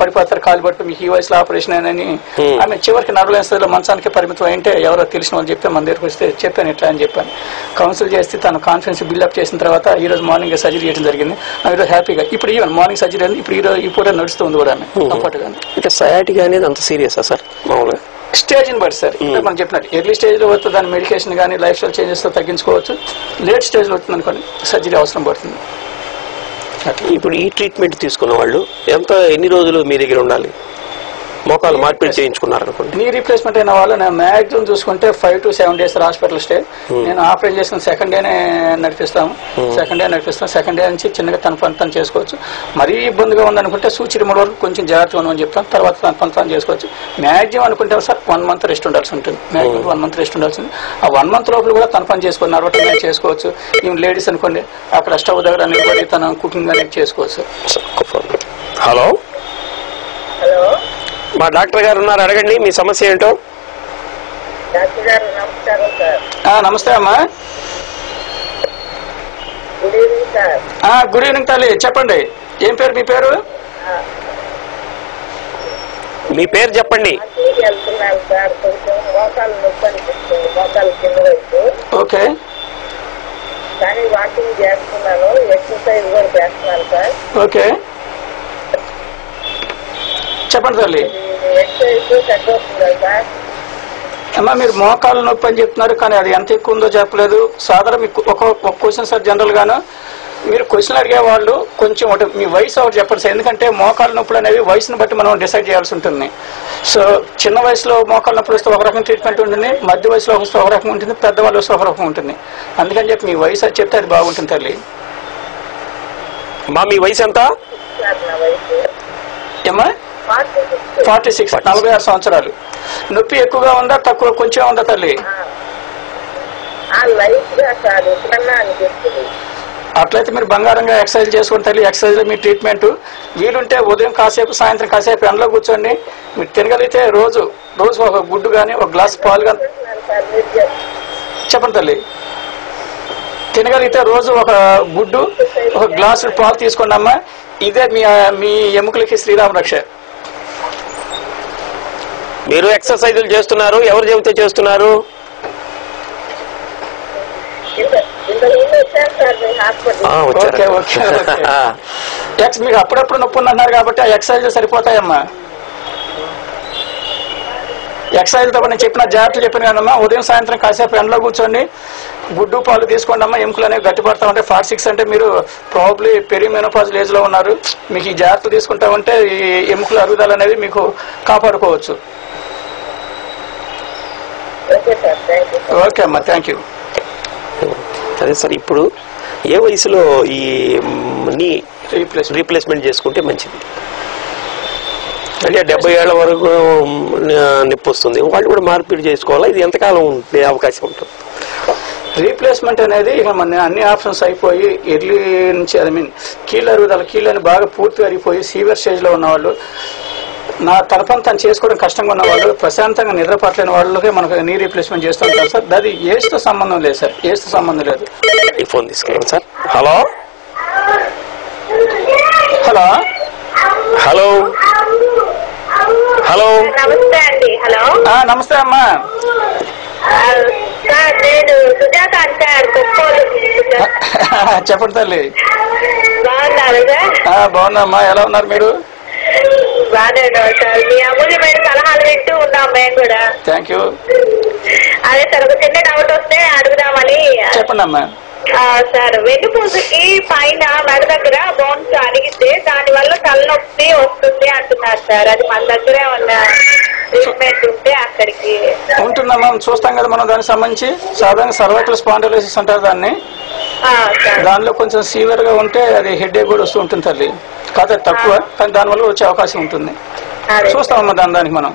పడిపోతారు, కాలు పడిపోయి మీకు ఈ వయసులో ఆపరేషన్ అని ఆమె చివరికి నడవలేస్తుందో మంచానికి పరిమితం అయింటే ఎవరో తెలిసిన వాళ్ళు చెప్తే మన దగ్గరికి వస్తే చెప్పాను ఇట్లా అని చెప్పాను. కౌన్సిల్ చేస్తే తను కాన్ఫిడెన్స్ బిల్డప్ చేసిన తర్వాత ఈ రోజు మార్నింగ్ సర్జరీ చేయడం జరిగింది. ఈరోజు హ్యాపీగా ఇప్పుడు ఈవెన్ మార్నింగ్ సర్జరీ అయింది. ఇప్పుడు ఈ పూట నడుస్తుంది కూడా ఆమె కంఫర్ట్గా. అంటే సయాటికా అనేది అంత సీరియసా సార్? మామూలుగా స్టేజ్ని బట్టి సార్, మనం చెప్పినట్టు ఎర్లీ స్టేజ్లో వస్తే దాని మెడికేషన్ కానీ లైఫ్ స్టైల్ చేంజెస్తో తగ్గించుకోవచ్చు. లేట్ స్టేజ్లో వస్తుంది అనుకోండి సర్జరీ అవసరం పడుతుంది. ఇప్పుడు ఈ ట్రీట్మెంట్ తీసుకున్న వాళ్ళు ఎన్ని రోజులు మీ దగ్గర ఉండాలి? మోకాలు మార్పిడి చేయించుకున్నారు అనుకోండి, నీ రీప్లేస్మెంట్ అయిన వాళ్ళు నేను మ్యాక్సిమం చూసుకుంటే 5 to 7 days హాస్పిటల్ స్టే. నేను ఆపరేట్ చేసిన సెకండ్ డేనే నడిపిస్తాము. సెకండ్ డే నుంచి చిన్నగా తన పని తను చేసుకోవచ్చు. మరీ ఇబ్బందిగా ఉందనుకుంటే సూచి 3 వరకు కొంచెం జాగ్రత్తగా ఉండమని చెప్తాను. తర్వాత తన పని తను చేసుకోవచ్చు. మ్యాక్సిమం అనుకుంటే సార్ 1 month రెస్ట్ ఉండాల్సి ఉంటుంది. మ్యాక్సిమం 1 month రెస్ట్ ఉండాల్సి ఉంటుంది. ఆ 1 month లోపల కూడా తన పని చేసుకొని నడవటం చేసుకోవచ్చు. ఈవెన్ లేడీస్ అనుకోండి అక్కడ స్టవ్ దగ్గర నిలబడి తన కుకింగ్ అనేది చేసుకోవచ్చు. హలో మా డాక్టర్ గారు ఉన్నారు, అడగండి మీ సమస్య ఏంటో. నమస్తే అమ్మా. గుడ్ ఈవినింగ్ తల్లి, చెప్పండి ఏం పేరు మీ పేరు? మీ పేరు చెప్పండి. ఓకే, ఓకే చెప్పండి తల్లి. అమ్మా మీరు మోకాలు నొప్పి అని చెప్తున్నారు, కానీ అది ఎంత ఎక్కువ ఉందో చెప్పలేదు. సాధారణ మీకు ఒక క్వశ్చన్ సార్, జనరల్ గాను మీరు క్వశ్చన్ అడిగే వాళ్ళు కొంచెం మీ వయసు ఒకటి చెప్పండి సార్. ఎందుకంటే మోకాలు నొప్పులు అనేవి వయసును బట్టి మనం డిసైడ్ చేయాల్సి ఉంటుంది. సో చిన్న వయసులో మోకాలు నొప్పులు వస్తే ఒక రకం ట్రీట్మెంట్ ఉంటుంది, మధ్య వయసులో వస్తే ఒక రకం ఉంటుంది, పెద్దవాళ్ళు వస్తే ఒక రకం ఉంటుంది. అందుకని చెప్పి మీ వయసు అది చెప్తే అది బాగుంటుంది తల్లి. మా మీ వయసు ఎంత? ఏమ్మా 46, 46 సంవత్సరాలు. నొప్పి ఎక్కువగా ఉందా తక్కువ కొంచెం ఉందా తల్లి? అట్లయితే మీరు బంగారంగా ఎక్సర్సైజ్ చేసుకోండి తల్లి. ఎక్సర్సైజ్ లో మీ ట్రీట్మెంట్ వీలుంటే ఉదయం కాసేపు సాయంత్రం కాసేపు ఎండలో కూర్చోండి. మీరు తినగలిగితే రోజు ఒక గుడ్డు కానీ ఒక గ్లాస్ పాలు కానీ చెప్పండి తల్లి. తినగలిగితే రోజు ఒక గుడ్డు ఒక గ్లాసు పాలు తీసుకోండి అమ్మా. ఇదే మీ ఎముకలకి శ్రీరామ రక్ష. మీరు ఎక్సర్సైజులు చేస్తున్నారు, ఎవరు చెబితే చేస్తున్నారు? ఓకే ఓకే మీకు అప్పుడప్పుడు నొప్పి ఉందన్నారు కాబట్టి ఆ ఎక్సర్సైజ్ సరిపోతాయమ్మా. ఎక్సర్సైజ్ తో నేను చెప్పిన జాగ్రత్తలు చెప్పిన కదమ్మా. ఉదయం సాయంత్రం కాసేపు ఎండలో కూర్చోండి, గుడ్డు పాలు తీసుకోండి అమ్మా. ఎముకలు అనేవి గట్టిపడతా ఉంటాయి. 46 అంటే మీరు ప్రాబ్లీ పెరిమెనోపాజ్ ఏజ్ లో ఉన్నారు. మీకు ఈ జాగ్రత్తలు తీసుకుంటా ఉంటే ఈ ఎముకల అరుగుదల అనేది మీకు కాపాడుకోవచ్చు. ఓకే అమ్మా, థ్యాంక్ యూ. అదే సార్, ఇప్పుడు ఏ వయసులో ఈ నీ రీప్లేస్మెంట్ చేసుకుంటే మంచిది? అంటే 70 ఏళ్ల వరకు నొప్పి వస్తుంది, వాళ్ళు కూడా మార్పిడి చేసుకోవాలా? ఇది ఎంతకాలం ఉండే అవకాశం ఉంటుంది? రీప్లేస్మెంట్ అనేది ఇక మన అన్ని ఆప్షన్స్ అయిపోయి ఎర్లీ నుంచి కీళ్ళ అరుగుదల కీళ్ళని బాగా పూర్తిగా అరిగిపోయి సీవియర్ స్టేజ్ లో ఉన్నవాళ్ళు, నా తరఫున తను చేసుకోవడం కష్టంగా ఉన్న వాళ్ళు, ప్రశాంతంగా నిద్రపట్టలేని వాళ్ళకి మనకు నీ రీప్లేస్మెంట్ చేస్తూ ఉంటారు సార్. అది ఏజ్ తో సంబంధం లేదు సార్, ఏజ్ తో సంబంధం లేదు. ఈ ఫోన్ తీసుకున్నాం sir. Hello hello hello hello నమస్తే అండి. హలో నమస్తే అమ్మా. నేను సుజాత అంటారు. చెప్పండి తల్లి. బాగున్నారు సార్? బాగున్నామ్మా, ఎలా ఉన్నారు మీరు? బాగానే ఉన్నారు సార్. మీ అమూల్యమైన సలహాలు వింటూ ఉన్నాం మేము కూడా. Thank you. అదే సార్, ఒక చిన్న డౌట్ వస్తే అడుగుదామని. చెప్పండి అమ్మా. సార్, వెన్నుపూసకి పైన మెడ దగ్గర బోన్స్ అడిగితే దాని వల్ల తలనొప్పి వస్తుంది అంటున్నారు సార్. అది మన దగ్గర ఉన్న ట్రీట్మెంట్ ఉంటే అక్కడికి ఉంటుందమ్మా, చూస్తాం కదా మనం. దానికి సంబంధించి సాధారణ సర్వైకల్ స్పాండిలోసిస్ అంటారు దాన్ని. దానిలో కొంచెం సీవియర్ గా ఉంటే అది హెడ్ కూడా వస్తూ ఉంటుంది తల్లి. కాదు తక్కువ, కానీ దానివల్ల వచ్చే అవకాశం ఉంటుంది. చూస్తామమ్మా దానికి మనం.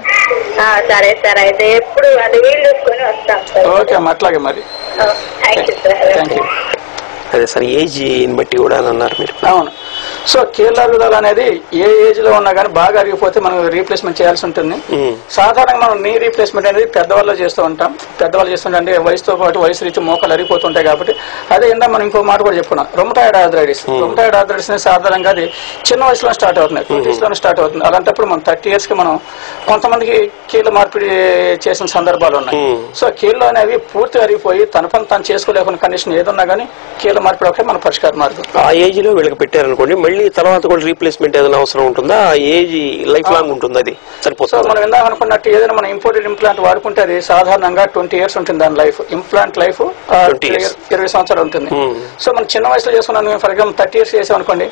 సరే సార్, అయితే ఎప్పుడు అది వీలు చూసుకొని వస్తాం సార్. ఓకే అమ్మా, అట్లాగే మరి. Thank you sir. Thank you. అదే సార్, ఏజ్ బట్టి కూడా అన్నారు మీరు. అవును సో కీళ్ళ అరుగుదల అనేది ఏ ఏజ్ లో ఉన్నా కానీ బాగా అరిగిపోతే మనం రీప్లేస్మెంట్ చేయాల్సి ఉంటుంది. సాధారణంగా మనం నీ రీప్లేస్మెంట్ అనేది పెద్దవాళ్ళు చేస్తూ ఉంటాం. పెద్దవాళ్ళు చేస్తుంటే అంటే వయసుతో పాటు వయసు రీతి మోకాలు అరిగిపోతుంటాయి కాబట్టి అదే ఇందా మనం ఇంకో మాట కూడా చెప్పుకున్నాం, రొమటాయిడ్ ఆర్థరైటిస్. రొమటాయిడ్ ఆర్థరైటిస్ అనేది సాధారణంగా అది చిన్న వయసులో స్టార్ట్ అవుతుంది, 20s లోనే స్టార్ట్ అవుతుంది. అలాంటప్పుడు మనం 30 years కి మనం కొంతమందికి కీళ్ళ మార్పిడి చేసిన సందర్భాలు ఉన్నాయి. సో కీళ్ళు అనేవి పూర్తిగా అరిగిపోయి తన పని తాను చేసుకోలేకున్న కండిషన్ ఏదున్నా కానీ కీళ్ళ మార్పిడి ఒకటే మన పరిష్కార మార్గం. ఆ ఏజ్ లో వీళ్ళకి పెట్టారనుకోండి, మళ్ళీ తర్వాత కూడా రీప్లేస్మెంట్ ఏదైనా అవసరం ఉంటుందా? ఆ ఏజ్ లైఫ్ లాంగ్ ఉంటుంది, అది సరిపోతుంది. సో మనం ఇందాక అనుకున్నట్టు ఏదైనా మనం ఇంపోర్టెడ్ ఇంప్లాంట్ వాడుకుంటే అది సాధారణంగా 20 years ఉంటుంది దాని లైఫ్. ఇంప్లాంట్ లైఫ్ 20 సంవత్సరాలు ఉంటుంది. సో మనం చిన్న వయసులో చేసుకున్నాను, ఫర్ ఎగ్జాంపుల్ 30 years చేసాం అనుకోండి,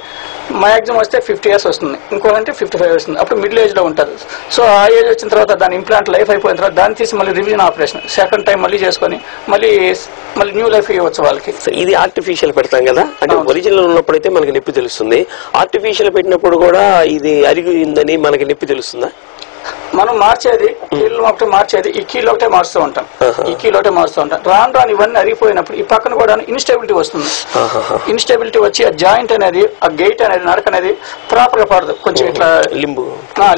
మాక్సిమం వస్తే 50 years వస్తుంది, ఇంకోదంటే 55 వస్తుంది. అప్పుడు మిడిల్ ఏజ్ లో ఉంటారు. సో ఆ ఏజ్ వచ్చిన తర్వాత దాని ఇంప్లాంట్ లైఫ్ అయిపోయిన తర్వాత దాన్ని తీసి మళ్ళీ రివిజన్ ఆపరేషన్ సెకండ్ టైం మళ్ళీ చేసుకొని మళ్ళీ న్యూ లైఫ్ ఇవ్వచ్చు వాళ్ళకి. ఇది ఆర్టిఫిషియల్ పెడతాం కదా, అంటే ఒరిజినల్ ఉన్నప్పుడైతే మనకి నొప్పి తెలుస్తుంది. ఆర్టిఫిషియల్ పెట్టినప్పుడు కూడా ఇది అరిగిందని మనకి నొప్పి తెలుస్తుందా? మనం మార్చేది కీళ్ళు ఒకటే మార్చేది, ఈ కీళ్ళు ఒకటే మారుస్తూ ఉంటాం, ఈ కీళ్ళు ఒకటే మారుస్తూ ఉంటాం. రాను ఇవన్నీ అరిగిపోయినప్పుడు ఈ పక్కన కూడా ఇన్స్టెబిలిటీ వస్తుంది. ఇన్స్టెబిలిటీ వచ్చి ఆ జాయింట్ అనేది, ఆ గేట్ అనేది, నడక అనేది ప్రాపర్ గా పడదు, కొంచెం ఇట్లా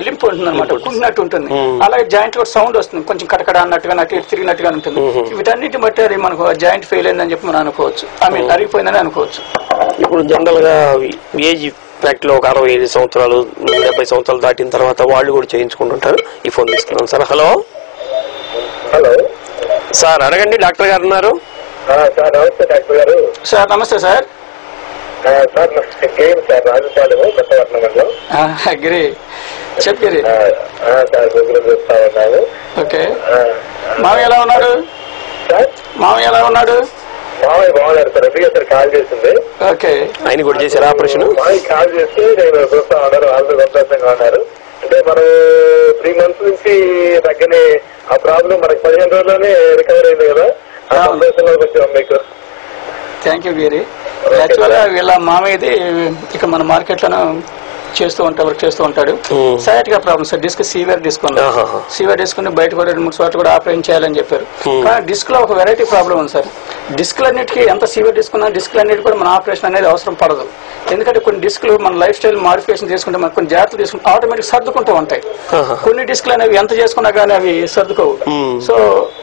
లింప్ ఉంటుంది అనమాట, కుంటినట్టు ఉంటుంది. అలాగే జాయింట్ కూడా సౌండ్ వస్తుంది, కొంచెం కటకడ అన్నట్టుగా అటు తిరిగినట్టుగా ఉంటుంది. వీటన్నిటి బట్టి అది మనకు జాయింట్ ఫెయిల్ అయిందని చెప్పి మనం అనుకోవచ్చు, ఐ మీన్ అరిగిపోయిందని అనుకోవచ్చు. ఇప్పుడు జనరల్ గా ఏజ్ ఫ్యాక్ట్ లో ఒక 65 సంవత్సరాలు 70 సంవత్సరాలు దాటిన తర్వాత వాళ్ళు కూడా చేయించుకుంటుంటారు. ఈ ఫోన్ తీసుకున్నాం సార్. హలో సార్, అడగండి, డాక్టర్ గారు ఉన్నారు. సార్ నమస్తే డాక్టర్ గారు. సార్ నమస్తే sir. Sir sir Rajapalem Kothapatnam మండలం. గిరి చెప్పిరి. సార్ గుగ్గులు చూస్తా ఉన్నాము. ఓకే, మామయ్య ఎలా ఉన్నాడు? మామయ్య ఎలా ఉన్నాడు? మామయ్య బాగున్నారు సార్. ఎందుకు సార్ కాల్ చేసింది? ఓకే, ఆయన కూడా చేశారు ఆపరేషన్. మామయ్య కాల్ చేసి నేను చూస్తా ఉన్నారు, వాళ్ళు సంతోషంగా ఉన్నారు. అంటే మనం 3 months నుంచి తగ్గని ఆ ప్రాబ్లం మనకి 15 రోజుల్లోనే రికవర్ అయింది కదా, ఆ సంతోషంలోకి వచ్చాం మీకు. థ్యాంక్ యూ గిరి. యాక్చువల్గా వీళ్ళ మామయ్యది ఇక మన మార్కెట్ లోనే వర్క్ చేస్తూ ఉంటాడు. Sciatica problem sir, disc severe disc ఉంది. సీవియర్ డిస్క్ బయట కూడా 2-3 చోట్ల కూడా ఆపరేషన్ చేయాలని చెప్పారు. కానీ డిస్క్ లో ఒక వెరైటీ ప్రాబ్లం ఉంది సార్. డిస్క్లన్నిటికీ ఎంత సీవియర్ డిస్క్ ఉన్నా డిస్క్లన్నిటి కూడా మన ఆపరేషన్ అనేది అవసరం పడదు. ఎందుకంటే కొన్ని డిస్క్లు మన లైఫ్ స్టైల్ మాడిఫికేషన్ చేసుకుంటే మనకు కొన్ని జాగ్రత్తలు తీసుకుంటే ఆటోమేటిక్ సర్దుకుంటూ ఉంటాయి. కొన్ని డిస్క్లు అనేవి ఎంత చేసుకున్నా కానీ అవి సర్దుకోవు. సో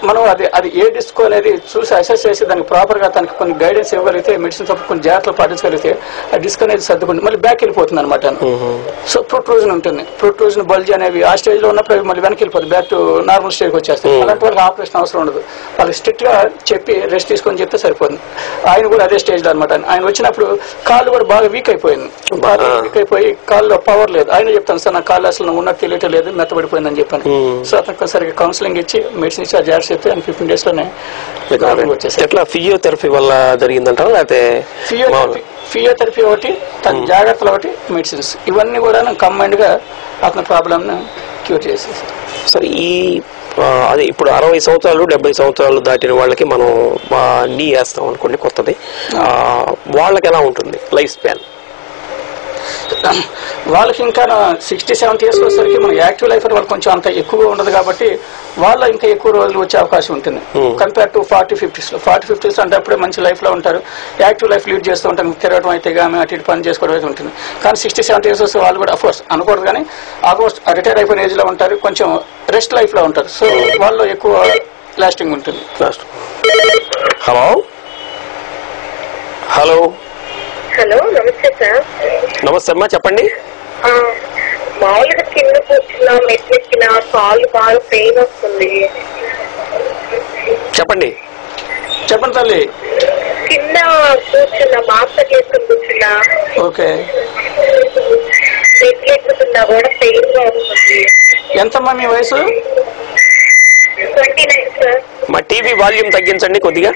మనం అది ఏ డిస్క్ అనేది చూసి అసెస్ చేసి దానికి ప్రాపర్ గా తనకి కొన్ని గైడెన్స్ ఇవ్వగలిగితే, మెడిసిన్స్ కొన్ని జాగ్రత్తలు పాటించగలిగితే ఆ డిస్క్ అనేది సర్దుకుంటుంది, మళ్ళీ బ్యాక్ వెళ్ళిపోతుంది అనమాట. సో ప్రొట్రూజన్ ఉంటుంది, ప్రొట్రూజన్ బల్జ్ అనేవి ఆ స్టేజ్ లో ఉన్నప్పుడు మళ్ళీ వెనక్కి వెళ్ళిపోతుంది, బ్యాక్ టు నార్మల్ స్టేజ్కి వచ్చేస్తాయి. అలాంటి వాళ్ళకి ఆపరేషన్ అవసరం ఉండదు. వాళ్ళకి స్ట్రిక్ట్ గా చెప్పి రెస్ట్ తీసుకొని చెప్తే సరిపోతుంది. ఆయన కూడా అదే స్టేజ్ లో అనమాట. ఆయన వచ్చినప్పుడు కాళ్ళు కూడా బాగా వీక్ అయిపోయింది, బాగా వీక్ అయిపోయి కాళ్ళలో పవర్ లేదు. ఆయన చెప్తాను సార్, నా కాళ్ళు అసలు ఉన్నట్టు తెలియటం లేదు, మెత్తబడిపోయిందని చెప్పాను. సో అతనికి సరిగ్గా కౌన్సిలింగ్ ఇచ్చి మెడిసిన్ ఇచ్చి ఆ జాగ్రత్త చెప్తే ఆయన 15 days లోనే వచ్చేసి. ఎట్లా ఫిజియోథెరపీ వల్ల జరిగిందంటారా లేకపోతే? ఫిజియోథెరపీ ఒకటి, తన జాగ్రత్తలు ఒకటి, మెడిసిన్స్ ఇవన్నీ కూడా కంబైన్డ్ గా అతని ప్రాబ్లమ్ ను క్యూర్ చేసేసి. సరే, అదే ఇప్పుడు 60 సంవత్సరాలు 70 సంవత్సరాలు దాటిన వాళ్ళకి మనం నీ వేస్తాం అనుకోండి కొత్తది, వాళ్ళకి ఎలా ఉంటుంది లైఫ్ స్పాన్? వాళ్ళకి ఇంకా 60-70 years వచ్చేసరికి మన యాక్టివ్ లైఫ్ వాళ్ళకి కొంచెం అంత ఎక్కువగా ఉండదు కాబట్టి వాళ్ళు ఇంకా ఎక్కువ రోజులు వచ్చే అవకాశం ఉంటుంది కంపేర్ టు 40-50s లో. 40-50s అంటే అప్పుడే మంచి లైఫ్ లో ఉంటారు, యాక్టివ్ లైఫ్ లీడ్ చేస్తూ ఉంటారు, తిరగడం అయితే కానీ అటు ఇటు పని చేసుకోవడం అయితే ఉంటుంది. కానీ 60-70 years వస్తే వాళ్ళు కూడా అఫ్కోర్స్ అనకూడదు కానీ ఆల్మోస్ట్ రిటైర్ అయిపోయిన ఏజ్ లో ఉంటారు, కొంచెం రెస్ట్ లైఫ్ లో ఉంటారు. సో వాళ్ళు ఎక్కువ లాస్టింగ్ ఉంటుంది. హలో హలో హలో, నమస్తే సార్. నమస్తే అమ్మా, చెప్పండి. మామూలుగా కింద కూర్చున్నా, మెట్లెక్కినా కాళ్ళు బాగా పెయిన్ వస్తుంది. చెప్పండి తల్లి. కింద కూర్చున్నా, మాస్టర్ చేసుకుని కూర్చున్నా, ఓకే, మెట్లెక్కుతున్నా కూడా పెయిన్ గా వస్తుంది. ఎంతమ్మా మీ వయసు? 29 సార్. మా టీవీ వాల్యూమ్ తగ్గించండి కొద్దిగా.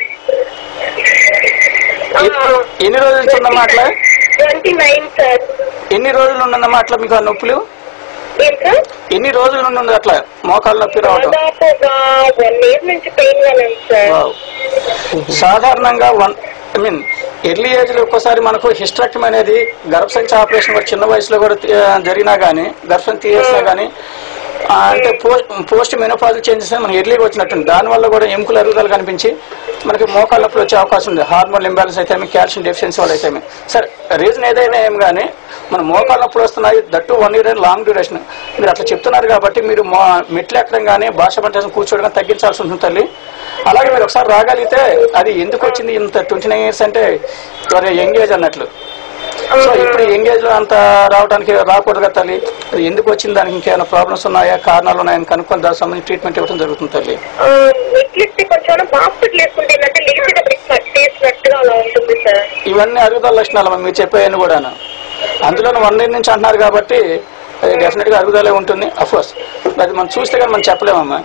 ఎన్ని రోజుల నుంచి ఉన్నమా అట్లా? 29 సార్. ఎన్ని రోజులు ఉన్నదమ్మా అట్లా మీకు ఆ నొప్పులు? ఎన్ని రోజుల నుండి ఉంది అట్లా మోకాళ్ళ నొప్పి రావడం? దాదాపు 1 year నుంచి పెయిన్ గానే ఉంది సార్. సాధారణంగా ఎర్లీ ఏజ్ లో ఒక్కోసారి మనకు హిస్టరెక్టమీ అనేది గర్భసంచి ఆపరేషన్ కూడా చిన్న వయసులో కూడా జరిగినా గానీ, గర్భసంచి తీసేసినా గానీ అంటే పోస్ట్ మెనోపాజల్ చేంజెస్ మనం ఎర్లీగా వచ్చినట్టుంది. దానివల్ల కూడా ఎముకల అరుగుదల కనిపించి మనకి మోకాళ్ళ నొప్పులు వచ్చే అవకాశం ఉంది. హార్మోన్ ఇంబ్యాలెన్స్ అయితే, కాల్షియం డెఫిషియన్సీ వల్ల అయితే. సరే, రీజన్ ఏదైనా ఏం కానీ మన మోకాళ్ళ నొప్పులు వస్తున్నాయి, దట్టు 1 year లాంగ్ డ్యూరేషన్. మీరు అట్లా చెప్తున్నారు కాబట్టి మీరు మెట్లు ఎక్కడం కానీ భాష పంట కూర్చోవడం తగ్గించాల్సి ఉంటుంది తల్లి. అలాగే మీరు ఒకసారి రాగలిగితే అది ఎందుకు వచ్చింది ఇంత 29 years అంటే యంగ్ ఏజ్ అన్నట్లు. సో ఇప్పుడు యంగ్ ఏజ్ లో అంత రావడానికి రాకూడదు కదా తల్లి. అది ఎందుకు వచ్చింది, దానికి ఇంకేమైనా ప్రాబ్లమ్స్ ఉన్నాయా, కారణాలు ఉన్నాయని కనుక్కొని దానికి సంబంధించి ట్రీట్మెంట్ ఇవ్వడం జరుగుతుంది తల్లి. ఇవన్నీ అరుగుదల లక్షణాలు మీరు చెప్పేవన్నీ కూడా. అందులో 1 year నుంచి అంటున్నారు కాబట్టి అది డెఫినెట్ గా అరుగుదలే ఉంటుంది. అఫ్కోర్స్ అది మనం చూస్తే కానీ మనం చెప్పలేమమ్మా.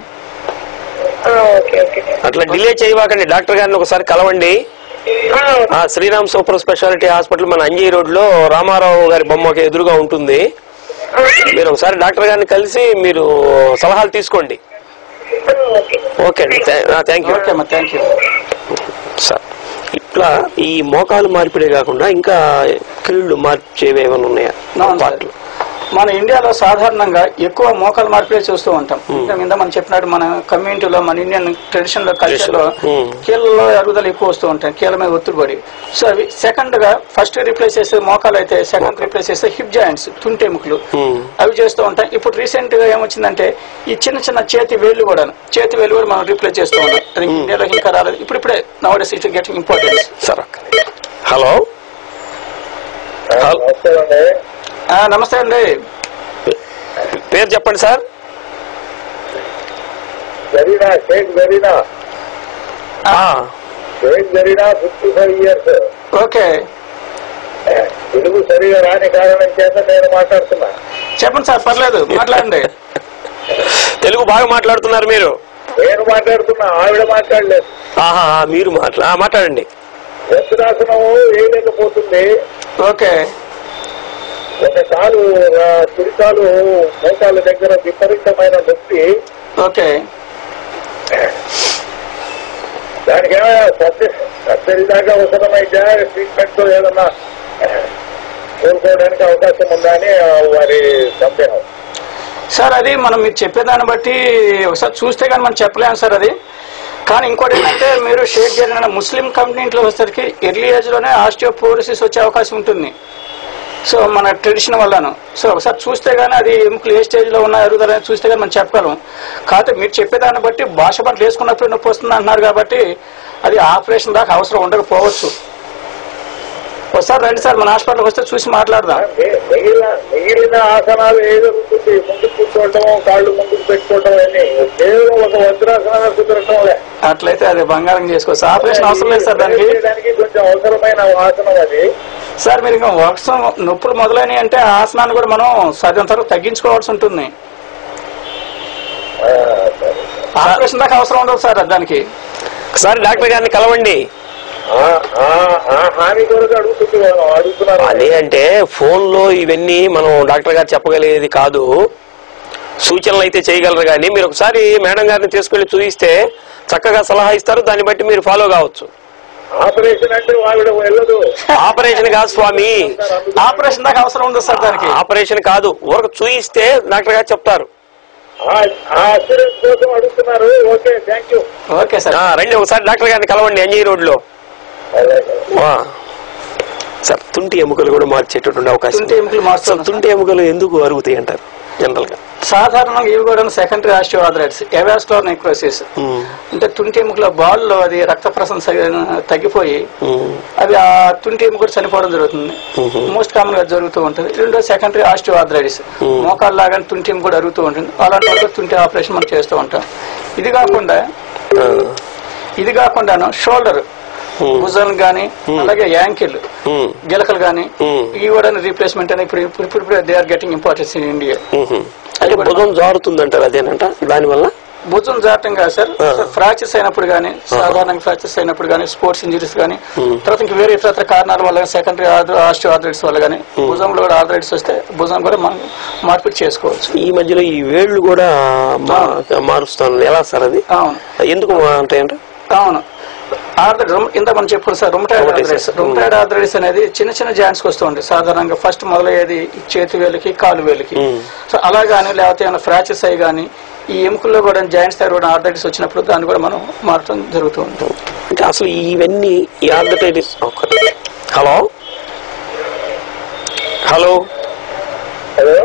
అట్లా డిలే చేయవాకండి, డాక్టర్ గారిని ఒకసారి కలవండి. శ్రీరామ్ సూపర్ స్పెషాలిటీ హాస్పిటల్ మన అంజీ రోడ్ లో రామారావు గారి బొమ్మకి ఎదురుగా ఉంటుంది. మీరు ఒకసారి డాక్టర్ గారిని కలిసి మీరు సలహాలు తీసుకోండి. ఓకే అండి, థ్యాంక్ యూ సార్. ఇట్లా ఈ మోకాలు మార్పిడే కాకుండా ఇంకా కీళ్ళు మార్చేవి ఏమైనా ఉన్నాయా? మన ఇండియాలో సాధారణంగా ఎక్కువ మోకాలు మార్పిడే చూస్తూ ఉంటాం. ఇంకా మనం చెప్పినట్టు మన కమ్యూనిటీలో, మన ఇండియన్ ట్రెడిషన్ లో, కల్చర్ లో కీళ్ళలో అరుగుదల ఎక్కువ వస్తూ ఉంటాయి, కీళ్ళ మీద ఒత్తిడి పడి. సో అవి సెకండ్ గా ఫస్ట్ రీప్లేస్ చేసే మోకాలు అయితే, సెకండ్ రీప్లేస్ చేస్తే హిప్ జాయింట్స్, తుంటెముకలు అవి చేస్తూ ఉంటాం. ఇప్పుడు రీసెంట్ గా ఏమొచ్చిందంటే ఈ చిన్న చిన్న చేతి వేళ్లు కూడా మనం రీప్లేస్ చేస్తూ ఉంటాం. అది ఇండియాలో ఇంకా రాలేదు. ఇప్పుడే నౌడేస్ it getting importance. Sir hello, నమస్తే అండి. పేరు చెప్పండి సార్. ఓకే, తెలుగు సరిగా రాని కారణం చేత నేను మాట్లాడుతున్నా. చెప్పండి సార్, పర్లేదు మాట్లాడండి. తెలుగు బాగా మాట్లాడుతున్నారు మీరు. నేను మాట్లాడుతున్నా, ఆవిడ మాట్లాడలేదు. మీరు మాట్లాడండి. వస్త్రాసనము వేయలేకపోతుంది. ఓకే, ఒక కాలు కుడికాలు మోకాళ్ళ దగ్గర విపరీతమైన నొప్పి. ఓకే, దానికి ఏమైనా సరిదాకా అవసరమైతే ట్రీట్మెంట్ తో ఏదన్నా కోరుకోవడానికి అవకాశం ఉందా అని వారి సందేహం. సార్ అది మీరు చెప్పేదాన్ని బట్టి ఒకసారి చూస్తే కానీ మనం చెప్పలేము సార్ అది. కానీ ఇంకోటి ఏంటంటే మీరు షేక్ జరిగిన ముస్లిం కమ్యూనిటీలో వచ్చేసరికి ఎర్లీ ఏజ్ లోనే ఆస్టియోపోరోసిస్ వచ్చే అవకాశం ఉంటుంది. సో మన ట్రెడిషన్ వల్లను. సో ఒకసారి చూస్తే గానీ అది ఎముకలు ఏ స్టేజ్ లో ఉన్న ఎరుగుదలని చూస్తే కానీ మనం చెప్పగలం. కాకపోతే మీరు చెప్పేదాన్ని బట్టి భాష పంటలు వేసుకున్నప్పుడు నొప్పి వస్తుంది అంటున్నారు కాబట్టి అది ఆపరేషన్ దాకా అవసరం ఉండకపోవచ్చు. ఒకసారి రండి సార్, మన హాస్పిటల్కి వస్తే చూసి మాట్లాడదాం. మిగిలిన ఆసనాలు ఏదో ఉంటుంది, ముందుకు కూర్చోవటం, కాళ్ళు ముందుకు పెట్టుకోవటం అన్ని కేవలం ఒక వజ్రాసనాలు కుదరటంలే. అట్లయితే అది బంగారం చేసుకోవచ్చు. ఆపరేషన్ అవసరం లేదు సార్ దానికి. కొంచెం అవసరమైన ఆసనం అది. సార్ మీరు ఇంకా వర్షం నొప్పులు మొదలైనవి అంటే ఆసనాన్ని కూడా మనం సాధ్యంత తగ్గించుకోవాల్సి ఉంటుంది. ఆపరేషన్ దాకా అవసరం ఉండదు సార్ దానికి. ఒకసారి డాక్టర్ గారిని కలవండి. అదే అంటే ఫోన్ లో ఇవన్నీ మనం డాక్టర్ గారు చెప్పగలిగేది కాదు, సూచనలు అయితే చేయగలరు. కానీ మీరు ఒకసారి మేడం గారిని తీసుకెళ్లి చూపిస్తే చక్కగా సలహా ఇస్తారు, దాన్ని బట్టి మీరు ఫాలో కావచ్చు. ఆపరేషన్ అంటే వెళ్ళదు. ఆపరేషన్ కాదు స్వామి, ఆపరేషన్ దాకా అవసరం ఉండదు సార్ దానికి. ఆపరేషన్ కాదు, ఊరకు చూయిస్తే డాక్టర్ గారు చెప్తారు. అడుగుతున్నారు. Okay, thank you. Okay sir, రండి ఒకసారి డాక్టర్ గారిని కలవండి అంజీ రోడ్ లో. సార్ తుంటి ఎముకలు కూడా మార్చేటటువంటి అవకాశం. తుంటి ఎముకలు ఎందుకు అరుగుతాయి అంటారు జనరల్ గా? సాధారణంగా ఇవి కూడా సెకండరీ ఆస్టియోఆర్థరైటిస్, ఎవాస్కులర్ నెక్రోసిస్. అంటే తుంటి ఎముకల బాల్లో అది రక్త ప్రసరణ తగ్గిపోయి అవి ఆ తుంటి ఎముక చనిపోవడం జరుగుతుంది. మోస్ట్ కామన్ గా జరుగుతూ ఉంటుంది. రెండో సెకండరీ ఆస్టియోఆర్థరైటిస్, మోకాలు లాగానే తుంటి ఎముక కూడా అరుగుతూ ఉంటుంది. అలాంటి వాళ్ళు తుంటి ఆపరేషన్ మనం చేస్తూ ఉంటాం. ఇది కాకుండా షోల్డర్, భుజం గానీ, అలాగే యాంకిల్, గిలకలు గానీ ఇవి కూడా రీప్లేస్మెంట్ అని ఇప్పుడు they are getting importance in India. భుజం జారుతుందంటారు, అదేనంట? దానివల్ల భుజం జారటం కాదు సార్, ఫ్రాక్చర్స్ అయినప్పుడు కానీ, సాధారణంగా ఫ్రాక్చర్స్ అయినప్పుడు కానీ, స్పోర్ట్స్ ఇంజరీస్ కానీ, తర్వాత ఇంకా వేరే ఇతర కారణాల వల్ల సెకండరీ ఆస్టియోఆర్థరైటిస్ వల్ల కానీ భుజంలో కూడా ఆర్థరైటిస్ వస్తే భుజం కూడా మనం మార్పిడి చేసుకోవచ్చు. ఈ మధ్యలో ఈ వేళ్లు కూడా మారుస్తాను, ఎలా సార్ అది? అవును, ఎందుకు ఉంటాయంట? అవును, ఇంత మనం చెప్పుకోవాలి సార్, రుమటాయిడ్ ఆర్థరైటిస్ అనేది చిన్న చిన్న జాయింట్స్ వస్తూ ఉంటాయి సాధారణంగా. ఫస్ట్ మొదలయ్యేది చేతి వేలికి కాలు వేలికి. సో అలా కానీ లేకపోతే ఏమైనా ఫ్రాక్చర్స్ అయ్యి కానీ ఈ ఎముకల్లో కూడా జాయింట్స్ దగ్గర కూడా ఆర్థరైటిస్ వచ్చినప్పుడు దాన్ని కూడా మనం మార్చడం జరుగుతూ ఉంటుంది. అంటే అసలు ఇవన్నీ ఈ ఆర్థరైటిస్. హలో హలో హలో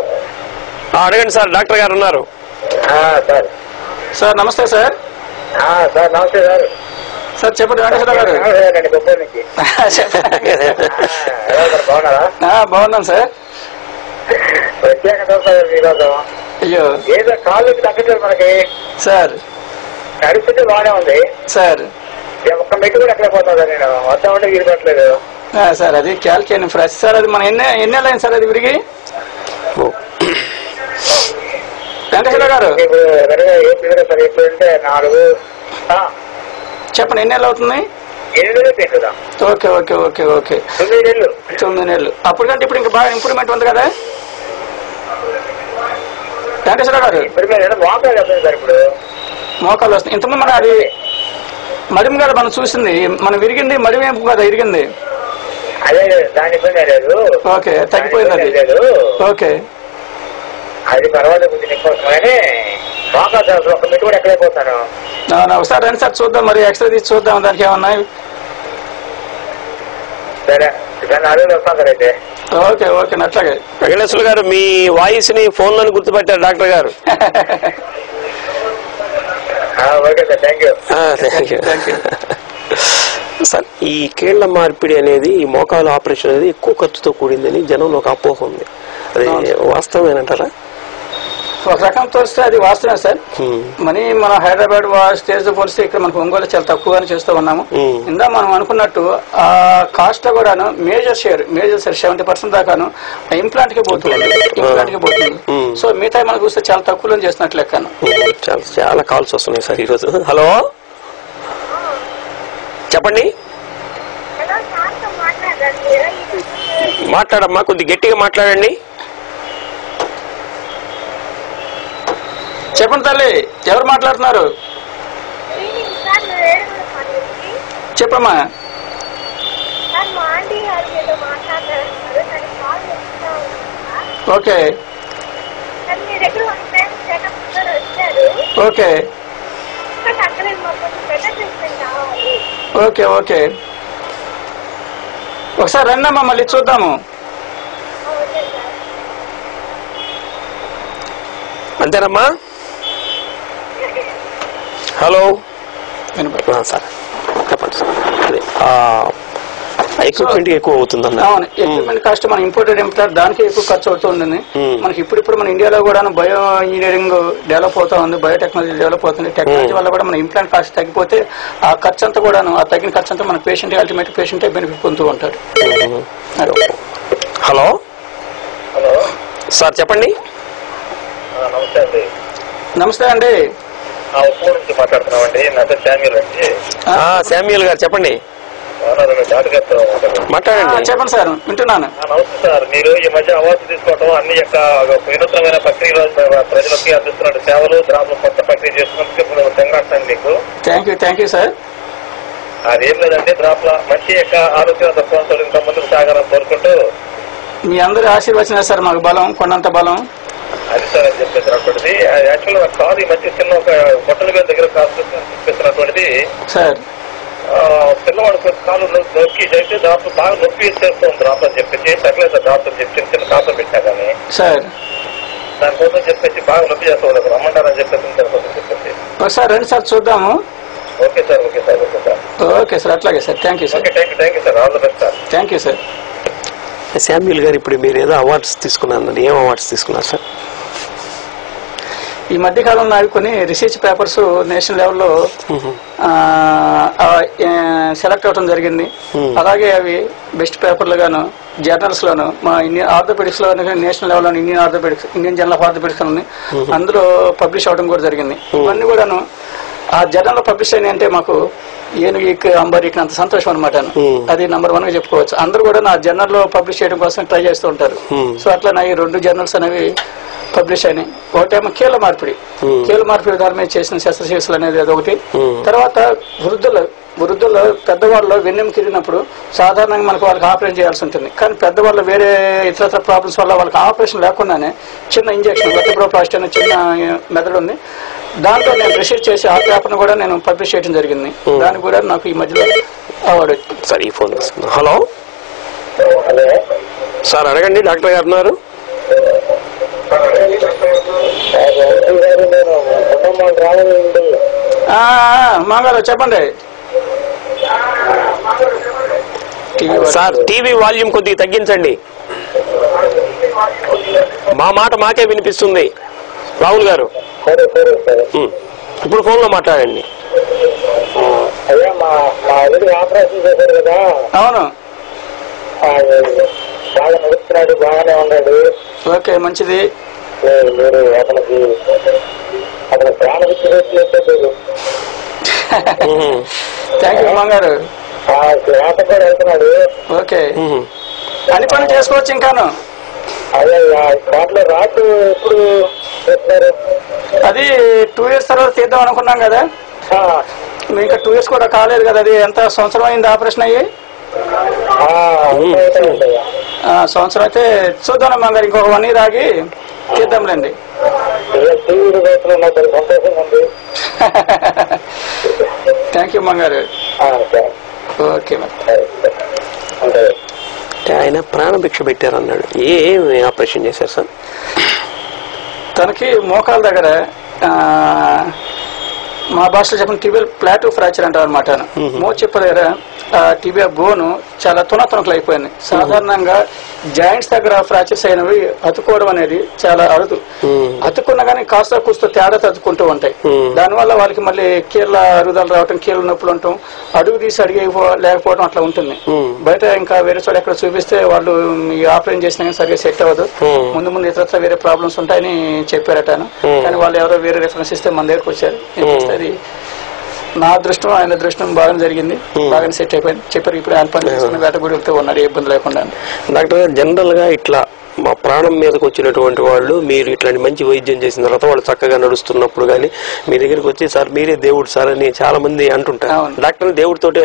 అడగండి సార్, డాక్టర్ గారు ఉన్నారు. సార్ సార్ నమస్తే సార్. సార్ నమస్తే సార్. సార్ చెప్పండి వెంకటేశ్వర గారు. గొప్ప నుంచి బాగున్నారా? బాగున్నాను సార్. ప్రత్యేకత ఈరోజు అయ్యో ఏదో కాళ్ళకి తగ్గట్లేదు మనకి సార్. నడిపితే బాగానే ఉంది సార్. ఒక్క మెట్టు కూడా ఎక్కడ పోతుందా? నేను వద్దా ఉంటే విరిగట్లేదు సార్. అది క్యాల్కేనియం ఫ్రాక్చర్ సార్. అది మన ఎన్ని అయింది సార్ అది విరిగి? వెంకటేశ్వర గారు సార్ ఎప్పుడంటే 4 చెప్పండి ఎన్ని నెలలు అవుతుంది? 7 నెలలు పెంచుదా. ఓకే ఓకే ఓకే ఓకే 9 నెలలు. 9 నెలలు. అప్పటికంటే ఇప్పుడు ఇంకా బాగా ఇంప్రూవ్మెంట్ ఉంది కదా వెంకటేశ్వర గారు? మోకాలు చెప్పండి సార్. ఇప్పుడు మోకాలు వస్తుంది. ఇంతకుముందు మన అది మడిమ గారు మనం చూసింది, మనం విరిగింది మడిమేపు కదా ఇరిగింది. అదే దాని ఇబ్బంది లేదు. ఓకే తగ్గిపోయింది అది. ఓకే అది పర్వాలేదు, కొంచెం ఎక్కువ కానీ మోకాలు ఒక మెట్టు కూడా ఎక్కడైపోతాను. ఒకసారి రండి సార్ చూద్దాం, మరి ఎక్స్రే తీసి చూద్దాం దానికి ఏమన్నా. సరే అదే వస్తాను సార్ అయితే. ఓకే ఓకే అట్లాగే. వెంకటేశ్వర గారు మీ వాయిస్ ని ఫోన్ లోని గుర్తుపెట్టారు డాక్టర్ గారు. Okay sir, thank you. Thank you sir. ఈ కీళ్ల మార్పిడి అనేది, ఈ మోకాలు ఆపరేషన్ అనేది ఎక్కువ ఖర్చుతో కూడిందని జనంలో ఒక అపోహ ఉంది. అది వాస్తవమేనంటారా? ఒక రకం తోస్తే అది వాస్తవమే సార్. మన హైదరాబాద్ స్టేజ్ పోలిస్తే ఇక్కడ మనకు ఒంగోలు చాలా తక్కువగానే చేస్తూ ఉన్నాము. ఇందా మనం అనుకున్నట్టు ఆ కాస్ట్ లో కూడాను మేజర్ షేర్ 70% దాకాను ఇంప్లాంట్ కి పోతుంది. సో మిగతా మనం చూస్తే చాలా తక్కువలో చేస్తున్నట్లు లెక్కను. చాలా కాల్స్ వస్తున్నాయి సార్ ఈరోజు. హలో చెప్పండి. మాట్లాడమ్మా, కొద్ది గట్టిగా మాట్లాడండి. చెప్పండి తల్లి, ఎవరు మాట్లాడుతున్నారు? చెప్పమ్మా. ఓకే ఓకే ఓకే ఓకే ఒకసారి రండమ్మా, మళ్ళీ చూద్దాము. అంతేనమ్మా. హలో సార్ చెప్పండి సార్. అదే ఎక్విప్మెంట్ ఎక్కువ అవుతుందన్న. అవును, ఎక్విప్మెంట్ కాస్ట్ మన ఇంపోర్టెడ్ ఇంప్లాంట్ దానికి ఎక్కువ ఖర్చు అవుతుంది. మనకి ఇప్పుడు మన ఇండియాలో కూడా బయో ఇంజనీరింగ్ డెవలప్ అవుతా ఉంది, బయోటెక్నాలజీ డెవలప్ అవుతుంది. టెక్నాలజీ వల్ల కూడా మన ఇంప్లాంట్ కాస్ట్ తగ్గిపోతే ఆ ఖర్చు అంతా కూడా, ఆ తగ్గిన ఖర్చు అంతా మన పేషెంట్ అల్టిమేట్ పేషెంట్ బెనిఫిట్ పొందుతూ ఉంటాడు. హలో సార్ చెప్పండి. నమస్తే అండి. నమస్తే అండి. ఉప్పు నుంచి మాట్లాడుతున్నామండి. నా పేరు శామ్యూల్ అండి. శామ్యూల్ గారు చెప్పండి. మాట్లాడండి. చెప్పండి సార్, వింటున్నాను. నమస్తే సార్. మీరు ఈ మధ్య అవార్డు తీసుకోవడం, అన్ని యొక్క వినూత్నమైన ప్రక్రియలో ప్రజలకి అందిస్తున్న సేవలు, డ్రాప్లు కొత్త ప్రక్రియ చేస్తున్నందుకు తెంగాస్తాను మీకు. Thank you sir. అదేం లేదండి, డ్రాప్ల మంచి యొక్క ఆలోచన తత్వంతో ఇంకా ముందుకు సాగాలని కోరుకుంటూ మీ అందరి ఆశీర్వచనాలు సార్ మాకు బలం, కొండంత బలం. అది సార్ అని చెప్పేసినటువంటిది. యాక్చువల్ గా కాదు, ఈ మధ్య చిన్న ఒక బొట్టల మీద దగ్గర కాదు చెప్పేసినటువంటిది సార్. పిల్లవాడు కాలు నొక్కి చేస్తే డాక్టర్ బాగా నొప్పి చేస్తుంది డ్రాప్ అని చెప్పేసి తగ్గలేదు సార్. డాక్టర్ చెప్పి చిన్న కాపర్ పెట్టా కానీ సార్ దానికోసం చెప్పేసి బాగా నొప్పి చేస్తూ ఉండదు, రమ్మంటారని చెప్పేసి దానికోసం చెప్పేసి. ఒకసారి రండి సార్ చూద్దాము. Okay sir, okay sir, okay sir. Okay sir, అట్లాగే sir. Thank you sir. Thank you sir. All the best sir. Thank you sir. Samuel గారు, ఇప్పుడు మీరు ఏదో అవార్డ్స్ తీసుకున్నారు, ఏం అవార్డ్స్ తీసుకున్నారు సార్? ఈ మధ్య కాలంలో అవి కొన్ని రీసెర్చ్ పేపర్స్ నేషనల్ లెవెల్లో సెలెక్ట్ అవడం జరిగింది. అలాగే అవి బెస్ట్ పేపర్లు గాను జర్నల్స్ లోను, మా ఇండియన్ ఆర్థోపెడిక్స్ లో నేషనల్ లెవెల్లో ఇండియన్ జర్నల్ ఆఫ్ ఆర్థోపెడిక్స్ ఉంది, అందులో పబ్లిష్ అవడం కూడా జరిగింది. ఇవన్నీ కూడాను ఆ జర్నల్లో పబ్లిష్ అయినాయి అంటే మాకు ఏనుగు అంబరికి అంత సంతోషం అనమాట. అది నంబర్ 1 గా చెప్పుకోవచ్చు. అందరూ కూడా నా జర్నల్ లో పబ్లిష్ చేయడం కోసం ట్రై చేస్తూ ఉంటారు. సో అట్లా నా ఈ 2 జర్నల్స్ అనేవి పబ్లిష్ అయినాయి. ఒకటేమో కీళ్ళ మార్పిడి దాని మీద చేసిన శస్త్రచికిత్సలు అనేది అదొకటి. తర్వాత వృద్ధుల్లో పెద్దవాళ్ళు వెన్నెము కిరిగినప్పుడు సాధారణంగా మనకు వాళ్ళకి ఆపరేషన్ చేయాల్సి ఉంటుంది. కానీ పెద్దవాళ్ళు వేరే ఇతరత్ర ప్రాబ్లమ్స్ వల్ల వాళ్ళకి ఆపరేషన్ లేకుండానే చిన్న ఇంజక్షన్ వెర్టిబ్రోప్లాస్టీ అనే చిన్న మెథడ్ ఉంది. దాంట్లో నేను రీసెర్చ్ చేసి ఆ పేపర్ను కూడా నేను పబ్లిష్ చేయడం జరిగింది. దానికి కూడా నాకు ఈ మధ్యలో అవార్డు వచ్చింది. సార్ ఈ ఫోన్ హలో సార్ అడగండి, డాక్టర్ గారు ఉన్నారు. మాగారు చెప్పండి. సార్ టీవీ వాల్యూమ్ కొద్దిగా తగ్గించండి, మా మాట మాకే వినిపిస్తుంది. రాహుల్ గారు ఇప్పుడు ఫోన్ లో మాట్లాడండి. అయ్యా మా ఆపరేషన్ చేశారు కదా. అవును, బాగా నడుస్తున్నాడు, బాగానే ఉన్నాడు. ఓకే, మంచిది. మీరు అతనికి ప్రాణ విచ్చేట్లేదు. Thank you మాగారు. శ్వాస కూడా వెళ్తున్నాడు. ఓకే, అన్ని పనులు చేసుకోవచ్చు. ఇంకాను అదే దాంట్లో రాటు ఎప్పుడు చేస్తున్నారు? అది 2 years తర్వాత తీద్దాం అనుకున్నాం కదా. ఇంకా 2 years కూడా కాలేదు కదా. అది ఎంత సంవత్సరం అయింది ఆపరేషన్ అయ్యి? సంవత్సరం అయితే చూద్దాం అమ్మా గారు. ఇంకొక 1 year ఆగి తీద్దాంలేండి. థ్యాంక్ యూ అమ్మా గారు. ఓకే మరి ఆయన ప్రాణభిక్ష పెట్టారన్నాడు. ఏమి ఆపరేషన్ చేశారు సార్? తనకి మోకాల దగ్గర మా భాషలో చెప్పిన టిబియల్ ప్లాటూ ఫ్రాక్చర్ అంటారు అనమాట. మోచెప్ప దగ్గర టిబియా బోను చాలా తునతునకలు అయిపోయింది. సాధారణంగా జాయింట్స్ దగ్గర ఫ్రాక్చర్స్ అయినవి అతుక్కోవడం అనేది చాలా అరుదు. అతుక్కున్నా కానీ కాస్త కూస్త తేడా అతుక్కుంటూ ఉంటాయి. దానివల్ల వాళ్ళకి మళ్ళీ కీళ్ళ అరుగుదల రావటం, కీళ్ళ నొప్పులు ఉండటం, అడుగు తీసి అడిగి లేకపోవడం అట్లా ఉంటుంది. బయట ఇంకా వేరే చోట ఎక్కడ చూపిస్తే వాళ్ళు ఈ ఆపరేషన్ చేసినా సరిగ్గా సెట్ అవ్వదు, ముందు ముందు ఇతరత్ర వేరే ప్రాబ్లమ్స్ ఉంటాయని చెప్పారట. కానీ వాళ్ళు ఎవరో వేరే రిఫరెన్స్ ఇస్తే మన దగ్గరకు వచ్చారు. అది నా అదృష్టం, ఆయన అదృష్టం బాగానే జరిగింది, బాగానే సెట్ అయిపోయింది. చెప్పారు ఇప్పుడు ఆయన పని చేసుకుని వేటగుడితో ఉన్నారు, ఏ ఇబ్బంది లేకుండా. డాక్టర్ గారు జనరల్ గా ఇట్లా మా ప్రాణం మీదకి వచ్చినటువంటి వాళ్ళు మీరు ఇట్లాంటి మంచి వైద్యం చేసిన తర్వాత వాళ్ళు చక్కగా నడుస్తున్నప్పుడు కానీ మీ దగ్గరికి వచ్చి సార్ మీరే దేవుడు సార్ అని చాలా మంది అంటుంటారు. డాక్టర్ని దేవుడితోటే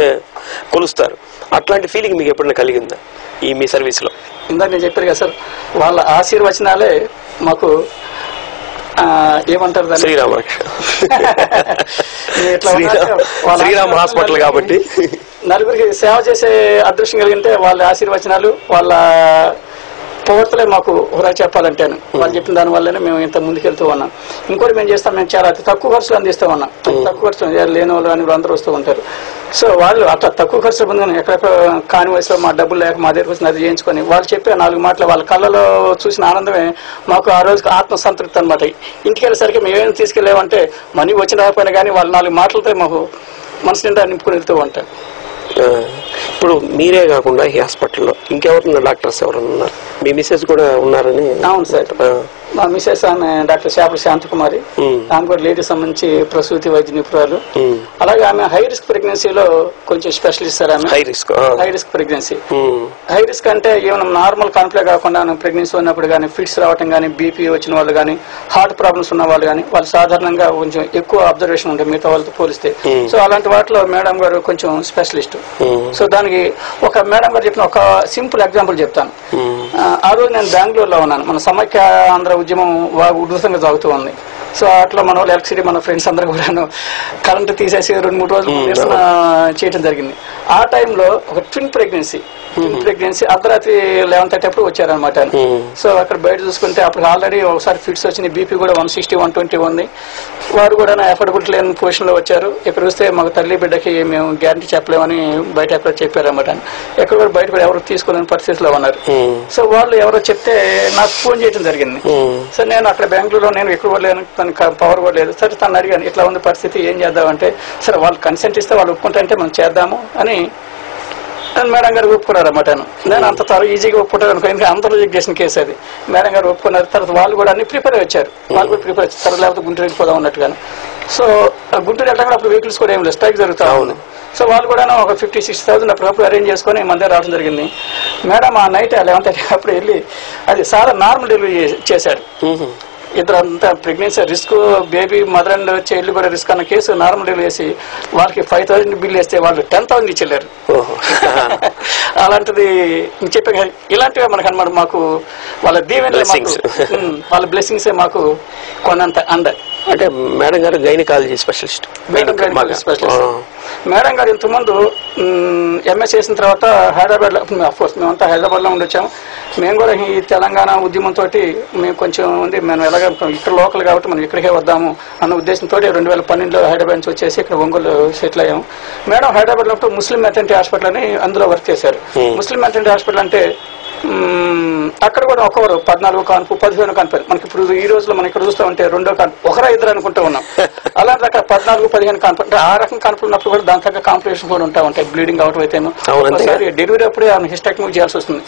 కొలుస్తారు. అట్లాంటి ఫీలింగ్ మీకు ఎప్పుడైనా కలిగిందా ఈ మీ సర్వీస్ లో? ఇందాక నేను చెప్పారు కదా సార్, వాళ్ళ ఆశీర్వచనాలే మాకు ఏమంటారు శ్రీరామ్ హాస్పిటల్ కాబట్టి నలుగురికి సేవ చేసే అదృష్టం కలిగింటే వాళ్ళ ఆశీర్వచనాలు, వాళ్ళ పొగడ్తలే మాకు హురా చెప్పాలంటేను. వాళ్ళు చెప్పిన దాని వల్లనే మేము ఇంత ముందుకెళ్తూ ఉన్నాం. ఇంకోటి మేము చేస్తాం, మేము చాలా అతి తక్కువ ఖర్చులు అందిస్తూ ఉన్నాం. తక్కువ ఖర్చు లేని వాళ్ళు అని అందరూ వస్తూ ఉంటారు. సో వాళ్ళు అట్లా తక్కువ ఖర్చు పొందుకొని ఎక్కడెక్కడ కాని వయసులో మా డబ్బులు లేక మా దగ్గరకు వచ్చి అది చేయించుకొని వాళ్ళు చెప్పే 4 మాటలు వాళ్ళ కళ్ళలో చూసిన ఆనందమే మాకు ఆ రోజుకి ఆత్మసంతృప్తి అనమాట. ఇంటికి వెళ్ళేసరికి మేమేం తీసుకెళ్ళామంటే మనీ వచ్చిన రాకపోయినా కానీ వాళ్ళ 4 మాటలతో మాకు మనసు నిండా నింపుకొని వెళ్తూ ఉంటారు. ఇప్పుడు మీరే కాకుండా ఈ హాస్పిటల్లో ఇంకెవరున్న డాక్టర్స్ ఎవరన్నా ఉన్నారు? మీ మిసెస్ కూడా ఉన్నారని? అవును సార్, మా మిసెస్ ఆమె డాక్టర్ శాపల శాంతకుమారి. ఆమె కూడా లేడీస్ సంబంధించి ప్రసూతి వైద్య నిపుణురాలు. అలాగే ఆమె హై రిస్క్ ప్రెగ్నెన్సీలో కొంచెం స్పెషలిస్ట్ సార్. ఆమె high risk pregnancy. High risk అంటే ఏమైనా నార్మల్ కాన్ఫ్లే కాకుండా ప్రెగ్నెన్సీ ఉన్నప్పుడు కానీ ఫిట్స్ రావటం కానీ, బీపీ వచ్చిన వాళ్ళు కానీ, హార్ట్ ప్రాబ్లమ్స్ ఉన్న వాళ్ళు కానీ వాళ్ళు సాధారణంగా కొంచెం ఎక్కువ అబ్జర్వేషన్ ఉంటుంది మిగతా వాళ్ళతో పోలిస్తే. సో అలాంటి వాటిలో మేడం గారు కొంచెం స్పెషలిస్ట్. సో దానికి ఒక మేడం గారు చెప్పిన ఒక సింపుల్ ఎగ్జాంపుల్ చెప్తాను. ఆ రోజు నేను బెంగళూరులో ఉన్నాను. మన సమైక్య ఆంధ్ర ఉద్యమం బాగా ఉధృతంగా సాగుతూ ఉంది. సో అట్లా మన వాళ్ళు ఎలక్ట్రిసిటీ మన ఫ్రెండ్స్ అందరూ కూడా కరెంటు తీసేసి 2-3 రోజులు నిరసన చేయడం జరిగింది. ఆ టైంలో ఒక ట్విన్ ప్రెగ్నెన్సీ అర్ధరాత్రి 11:30 అప్పుడు వచ్చారనమాట. సో అక్కడ బయట చూసుకుంటే అప్పుడు ఆల్రెడీ ఒకసారి ఫిట్స్ వచ్చినాయి, బీపీ కూడా 160-120 ఉంది. వారు కూడా ఎఫర్డబుల్ లేని పొజిషన్ లో వచ్చారు. ఇక్కడ వస్తే మాకు తల్లి బిడ్డకి మేము గ్యారంటీ చెప్పలేమని బయట ఎక్కడ చెప్పారనమాట. ఎక్కడ కూడా బయట కూడా ఎవరు తీసుకోలేని పరిస్థితిలో ఉన్నారు. సో వాళ్ళు ఎవరో చెప్తే నాకు ఫోన్ చేయడం జరిగింది. సో నేను అక్కడ బెంగళూరులో నేను ఎక్కడ కూడా లేను, తనకు పవర్ కూడా లేదు. సరే తను అడిగాను ఇట్లా ఉంది పరిస్థితి, ఏం చేద్దామంటే సరే వాళ్ళు కన్సెంట్ ఇస్తే వాళ్ళు ఒప్పుకుంటే మనం చేద్దాము అని మేడం గారు ఒప్పుకున్నారన్నమాట. నేను అంత ఈజీగా ఒప్పుకుంటాను అనుకో, ఎందుకంటే అంత రిజెక్ట్ చేసిన కేసు అది. మేడం గారు ఒప్పుకున్నారు. తర్వాత వాళ్ళు కూడా అన్ని ప్రిపేర్ వచ్చారు. వాళ్ళు కూడా ప్రిపేర్ వచ్చారు, లేకపోతే గుంటూరు వెళ్ళిపోదాం అన్నట్టుగాను. సో గుంటూరు వెళ్ళడం కూడా అప్పుడు వెహికల్స్ కూడా ఏం లేదు, స్ట్రైక్ జరుగుతా ఉంది. సో వాళ్ళు కూడా ఒక 50-60,000 అప్పుడప్పుడు అరేంజ్ చేసుకుని మన దగ్గర రావడం జరిగింది. మేడం ఆ నైట్ 11:30 అప్పుడు వెళ్ళి అది సార్ నార్మల్ డెలివరీ చేశాడు. ఇద్దరు అంతా pregnancy risk, baby mother and child కూడా రిస్క్ అన్న కేసు నార్మల్ డెలివరీ వేసి వాళ్ళకి 5,000 బిల్ వేస్తే వాళ్ళు 10,000 ఇచ్చేళ్ళారు. అలాంటిది చెప్పాను. ఇలాంటివి మనకు అనమాట, మాకు వాళ్ళ దీవెనలే, వాళ్ళ బ్లెస్సింగ్సే మాకు కొన్నంత అండ. అంటే మేడం గారు గైనకాలజీ స్పెషలిస్ట్. మేడం గారు ఇంతకుముందు ఎంఎస్ చేసిన తర్వాత హైదరాబాద్లో, అఫ్కోర్స్ మేమంతా హైదరాబాద్లో ఉండొచ్చాము. మేము కూడా ఈ తెలంగాణ ఉద్యమంతో మేము కొంచెం ఉంది, మనం ఎలాగ ఇక్కడ లోకల్ కాబట్టి మనం ఇక్కడికే వద్దాము అన్న ఉద్దేశంతో 2012లో హైదరాబాద్ నుంచి వచ్చేసి ఇక్కడ ఒంగోలు సెటిల్ అయ్యాము. మేడం హైదరాబాద్లో ముస్లిం మెటర్నిటీ హాస్పిటల్ అని అందులో వర్క్ చేశారు. ముస్లిం మెటర్నిటీ హాస్పిటల్ అంటే అక్కడ కూడా ఒకరు 14 కాన్పు 15 కాన్పు. మనకి ఇప్పుడు ఈ రోజులో మనం ఇక్కడ చూస్తా ఉంటే 2వ కాన్పు, ఒకరా ఇద్దరు అనుకుంటూ ఉన్నాం. అలాంటి అక్కడ 14-15 కాన్పు, అంటే ఆ రకం కాన్పులు ఉన్నప్పుడు కూడా దాని తగ్గ కాంప్లికేషన్ కూడా ఉంటా ఉంటాయి. బ్లీడింగ్ అవటం అయితేమో ఒకసారి డెలివరీ అప్పుడే హిస్టెక్టమీ చేయాల్సి వస్తుంది.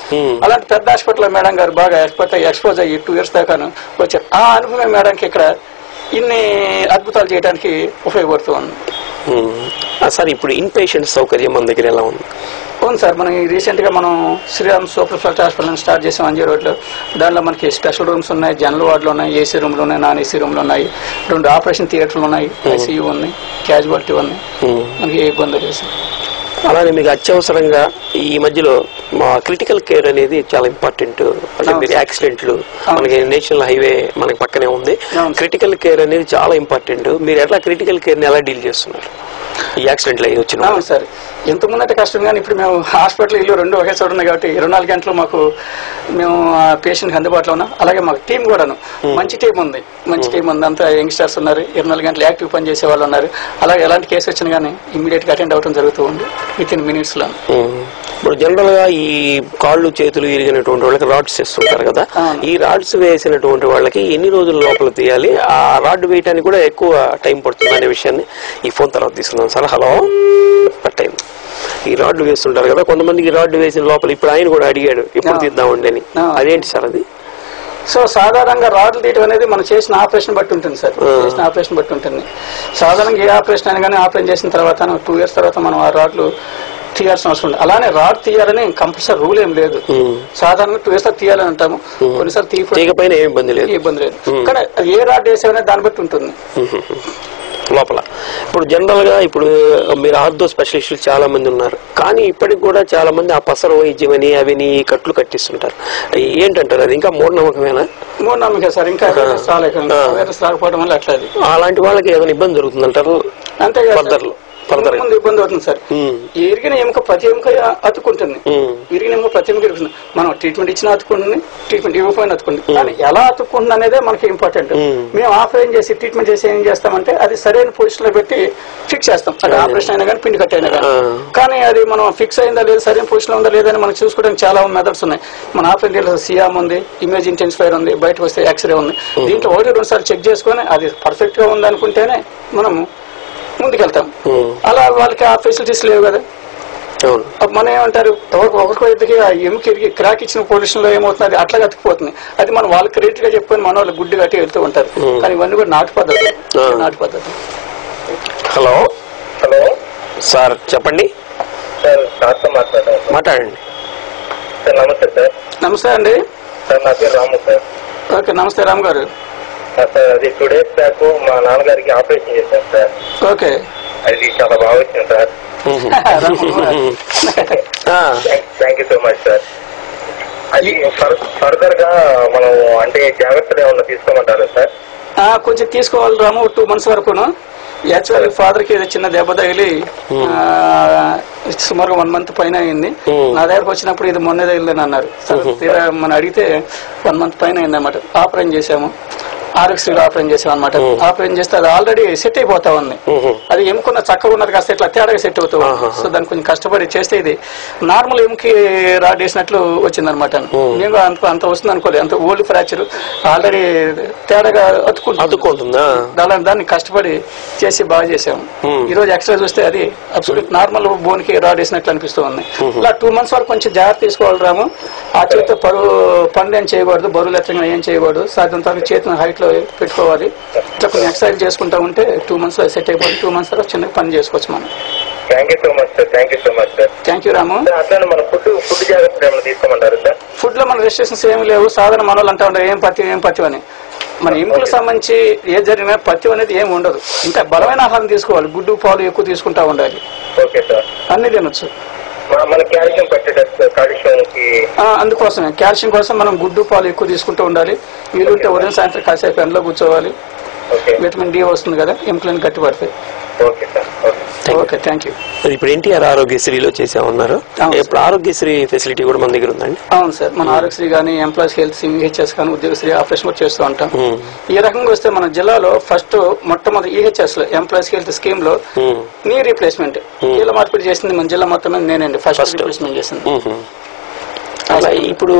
అలాంటి పెద్ద హాస్పిటల్ మేడం గారు బాగా ఎక్స్పోజ్ అయ్యి 2 years దాకాను వచ్చారు. ఆ అనుభవం మేడంకి ఇక్కడ ఇన్ని అద్భుతాలు చేయడానికి ఉపయోగపడుతూ ఉంది. సార్ ఇప్పుడు ఇన్ పేషెంట్ సౌకర్యం మన దగ్గర ఎలా ఉంది? అవును సార్, మనం రీసెంట్గా మనం Sriram super speciality hospital start చేసాం అంజీ రోడ్లో. దాంట్లో మనకి స్పెషల్ రూమ్స్ ఉన్నాయి, జనరల్ వార్డులు ఉన్నాయి, ఏసీ రూమ్లు ఉన్నాయి, నాన్ ఏసీ రూమ్లు ఉన్నాయి, 2 ఆపరేషన్ థియేటర్లు ఉన్నాయి, ఐసీయూ ఉంది, క్యాజువాలిటీ ఉంది. మనకి ఏ ఇబ్బంది లేదు సార్. అలానే మీకు అత్యవసరంగా ఈ మధ్యలో మా క్రిటికల్ కేర్ అనేది చాలా ఇంపార్టెంట్. అంటే మీరు యాక్సిడెంట్లు, మనకి నేషనల్ హైవే మనకి పక్కనే ఉంది, క్రిటికల్ కేర్ అనేది చాలా ఇంపార్టెంట్. మీరు ఎట్లా క్రిటికల్ కేర్ ని ఎలా డీల్ చేస్తున్నారు ఈ యాక్సిడెంట్లు అయ్యి వచ్చిన? సార్ ఇంతకుముందు అయితే కష్టం, కానీ ఇప్పుడు మేము హాస్పిటల్ ఇల్లు 2 ఒకే చోట ఉన్నాయి కాబట్టి 24 గంటలు మాకు మేము పేషెంట్కి అందుబాటులో ఉన్నాం. అలాగే మాకు టీం కూడాను మంచి టీం ఉంది, అంతా యంగ్స్టర్స్ ఉన్నారు, 24 గంటలు యాక్టివ్ పని చేసే వాళ్ళు ఉన్నారు. అలాగే ఎలాంటి కేసు వచ్చినా కానీ ఇమ్మీడియట్గా అటెండ్ అవడం జరుగుతూ ఉంది within minutes లో. ఇప్పుడు జనరల్ గా ఈ కాళ్ళు చేతులు ఇరిగినటువంటి వాళ్ళకి రాడ్స్ వేస్తుంటారు కదా, ఈ రాడ్స్ వేసినటువంటి వాళ్ళకి ఎన్ని రోజుల లోపల తీయాలి, ఆ రాడ్ వేయడానికి కూడా ఎక్కువ టైం పడుతుంది అనే విషయాన్ని ఈ ఫోన్ తర్వాత తీసుకున్నాం సార్. హలో, కట్టయింది. ఈ రాడ్లు వేస్తుంటారు కదా, కొంతమందికి రాడ్లు వేసిన లోపల ఇప్పుడు ఆయన కూడా అడిగాడు ఎప్పుడు తీద్దామండి అని, అదేంటి సార్ అది? సో సాధారణంగా రాడ్లు తీయడం అనేది మనం చేసిన ఆపరేషన్ బట్టి ఉంటుంది సార్, చేసిన ఆపరేషన్ బట్టి ఉంటుంది. సాధారణంగా ఏ ఆపరేషన్ అయినా కానీ ఆపరేషన్ చేసిన తర్వాత 2 years తర్వాత మనం ఆ రాడ్లు తీయాల్సిన అవసరం ఉంది. అలానే రాడ్ తీయాలని కంపల్సరీ రూల్ ఏం లేదు, సాధారణంగా 2 years తీయాలని అంటాము, కొన్నిసార్లు తీయకపోయినా ఇబ్బంది లేదు, కానీ ఏ రాడ్ వేసేవనే దాన్ని బట్టి ఉంటుంది లోపల. ఇప్పుడు జనరల్ గా ఇప్పుడు మీరు ఆర్థో స్పెషలిస్టులు చాలా మంది ఉన్నారు, కానీ ఇప్పటికి కూడా చాలా మంది ఆ పసర వైద్యం అని అవిని కట్లు కట్టిస్తుంటారు. ఏంటంటారు, అది ఇంకా మూఢనమ్మకమేనా? మూఢనమ్మకం సార్, ఇంకా రాకపోవడం వల్ల అట్లా. అలాంటి వాళ్ళకి ఏదైనా ఇబ్బంది జరుగుతుందంటారు? అంతే ముందు ఇబ్బంది అవుతుంది సార్. ఇరిగిన ఎముక ప్రతి ఎముక అతుక్కుంటుంది, ఇరిగిన ఎముక ప్రతి ఎముక ఇరుగుతుంది. మనం ట్రీట్మెంట్ ఇచ్చినా అతుక్కుంటుంది, ట్రీట్మెంట్ ఇవ్వకపోయినా అతుక్కుంటుంది, కానీ ఎలా అతుక్కుంటుంది అనేదే మనకి ఇంపార్టెంట్. మేము ఆపరేషన్ చేసి ట్రీట్మెంట్ చేసి ఏం చేస్తామంటే అది సరైన పొజిషన్ లో పెట్టి ఫిక్స్ చేస్తాం. అది ఆపరేషన్ అయినా కానీ పిండి కట్ అయినా కానీ అది మనం ఫిక్స్ అయిందా లేదా, సరైన పొజిషన్ లో ఉందా లేదని మనం చూసుకోవడానికి చాలా మెథడ్స్ ఉన్నాయి. మన ఆపరేషన్ సియామ్ ఉంది, ఇమేజ్ ఇంటెన్సిఫైర్ ఉంది, బయటకు వస్తే ఎక్స్రే ఉంది. దీంట్లో 1-2 సార్లు చెక్ చేసుకొని అది పర్ఫెక్ట్ గా ఉందనుకుంటేనే మనం ముందుకెళ్తాం. అలా వాళ్ళకి ఆ ఫెసిలిటీస్ లేవు కదా. మనం ఏమంటారు, ఒకరికో ఇద్దరికి ఎముక క్రాక్ ఇచ్చిన పొజిషన్ లో ఏమవుతుంది, అట్లా అతుకుపోతుంది. అది మనం వాళ్ళకి క్రెడిట్ గా చెప్పుకొని మన వాళ్ళు గుడ్డి కట్టి వెళ్తూ ఉంటారు. కానీ ఇవన్నీ కూడా నాటు పద్ధతి. హలో సార్, చెప్పండి. మాట్లాడండి. నమస్తే సార్. నమస్తే అండి. సార్ నా పేరు రాము సార్. ఓకే, నమస్తే రామ్ గారు. సార్ అది 2 days బ్యాక్ మా నాన్నగారికి ఆపరేషన్ చేశాను సార్. ఓకే, అది చాలా బాగా వచ్చింది sir. Thank you so much sir. అది ఫర్దర్ గా మనం అంటే జాగ్రత్తలు ఏమన్నా తీసుకోమంటారా సార్? కొంచెం తీసుకోవాలి రాము, 2 months వరకును. యాక్చువల్లీ ఫాదర్ కి చిన్న దెబ్బ తగిలి సుమారుగా 1 month పైన అయింది. నా దగ్గరకు వచ్చినప్పుడు ఇది మొన్నే తగిలిందని అన్నారు. తీరా మనం అడిగితే 1 month పైన అయింది అనమాట. ఆపరేషన్ చేశాము, ఆర్ఎక్స్లో ఆపరేషన్ చేసాం అనమాట. ఆపరేషన్ చేస్తే అది ఆల్రెడీ సెట్ అయిపోతా ఉంది. అది ఎముకున్న చక్కగా ఉన్నది కాస్త ఇట్లా తేడాగా సెట్ అవుతూ ఉంది. సో దాన్ని కొంచెం కష్టపడి చేస్తే ఇది నార్మల్ ఎముకి రాడ్ వేసినట్లు వచ్చింది అనమాట. మేము అంత వస్తుంది అనుకోలేదు, అంత ఓల్డ్ ఫ్రాక్చర్ ఆల్రెడీ తేడాగా అతుక్కుంటుందా, దాన్ని కష్టపడి చేసి బాగా చేసాము. ఈ రోజు ఎక్స్రే చూస్తే అది అబ్సల్యూట్ నార్మల్ బోన్ కి రాడ్ వేసినట్లు అనిపిస్తూ ఉంది. ఇలా 2 months వరకు కొంచెం జాగ్రత్త తీసుకోవాలి రాము. ఆ చేతితో పనులు ఏం చేయకూడదు, బరువులు ఎత్తగా ఏం చేయకూడదు. సాధ్యంత వరకు చేతిని హైట్ లో పెట్టుకోవాలి. ఇట్లా కొన్ని ఎక్సర్సైజ్ చేసుకుంటా ఉంటే 2 months లో సెట్ అయిపోతుంది. 2 months తర్వాత చిన్నగా పని చేసుకోవచ్చు మనం. Thank you so much sir. Thank you Ramu. అట్లా మన ఫుడ్ జాగ్రత్తలు ఏమైనా తీసుకోమంటారు సార్? ఫుడ్ లో మన రెస్ట్రిక్షన్స్ ఏమి లేవు. సాధారణ మన వాళ్ళు అంటా ఉంటారు ఏం పత్తి అని. మన ఎముకలకు సంబంధించి ఏ జరిగినా పత్యం అనేది ఏమి ఉండదు. ఇంకా బలమైన ఆహారం తీసుకోవాలి, గుడ్డు పాలు ఎక్కువ తీసుకుంటా ఉండాలి. Okay sir. అన్ని తినొచ్చు. మన కాల్షియం పట్టేటట్టు అందుకోసమే కాల్షియం కోసం మనం గుడ్డు పాలు ఎక్కువ తీసుకుంటూ ఉండాలి. వీలుంటే ఉదయం సాయంత్రం కాసేపు ఎండలో కూర్చోవాలి. విటమిన్ డి వస్తుంది కదా, ఎముకలను గట్టిపడతాయి. Okay, thank you. ఇప్పుడు ఎన్టీఆర్ ఆరోగ్యశ్రీలో చేసామన్నారు. ఇప్పుడు ఆరోగ్యశ్రీ ఫెసిలిటీ కూడా మన దగ్గర ఉందండి? అవును సార్, మన ఆరోగ్యశ్రీ కానీ, ఎంప్లాయీస్ హెల్త్ స్కీమ్, ఈహెచ్ఎస్ కానీ, ఉద్యోగశ్రీ ఆపరేషన్ కూడా చేస్తూ ఉంటాం. ఈ రకంగా వస్తే మన జిల్లాలో ఫస్ట్ మొట్టమొదటి ఈహెచ్ఎస్ లో ఎంప్లాయీస్ హెల్త్ స్కీమ్ లో నీ రీప్లేస్మెంట్ కీళ్ళ మార్పిడి చేసింది మన జిల్లా మొత్తం మీద నేనండి ఫస్ట్ రీప్లేస్మెంట్ చేసింది. అలా ఇప్పుడు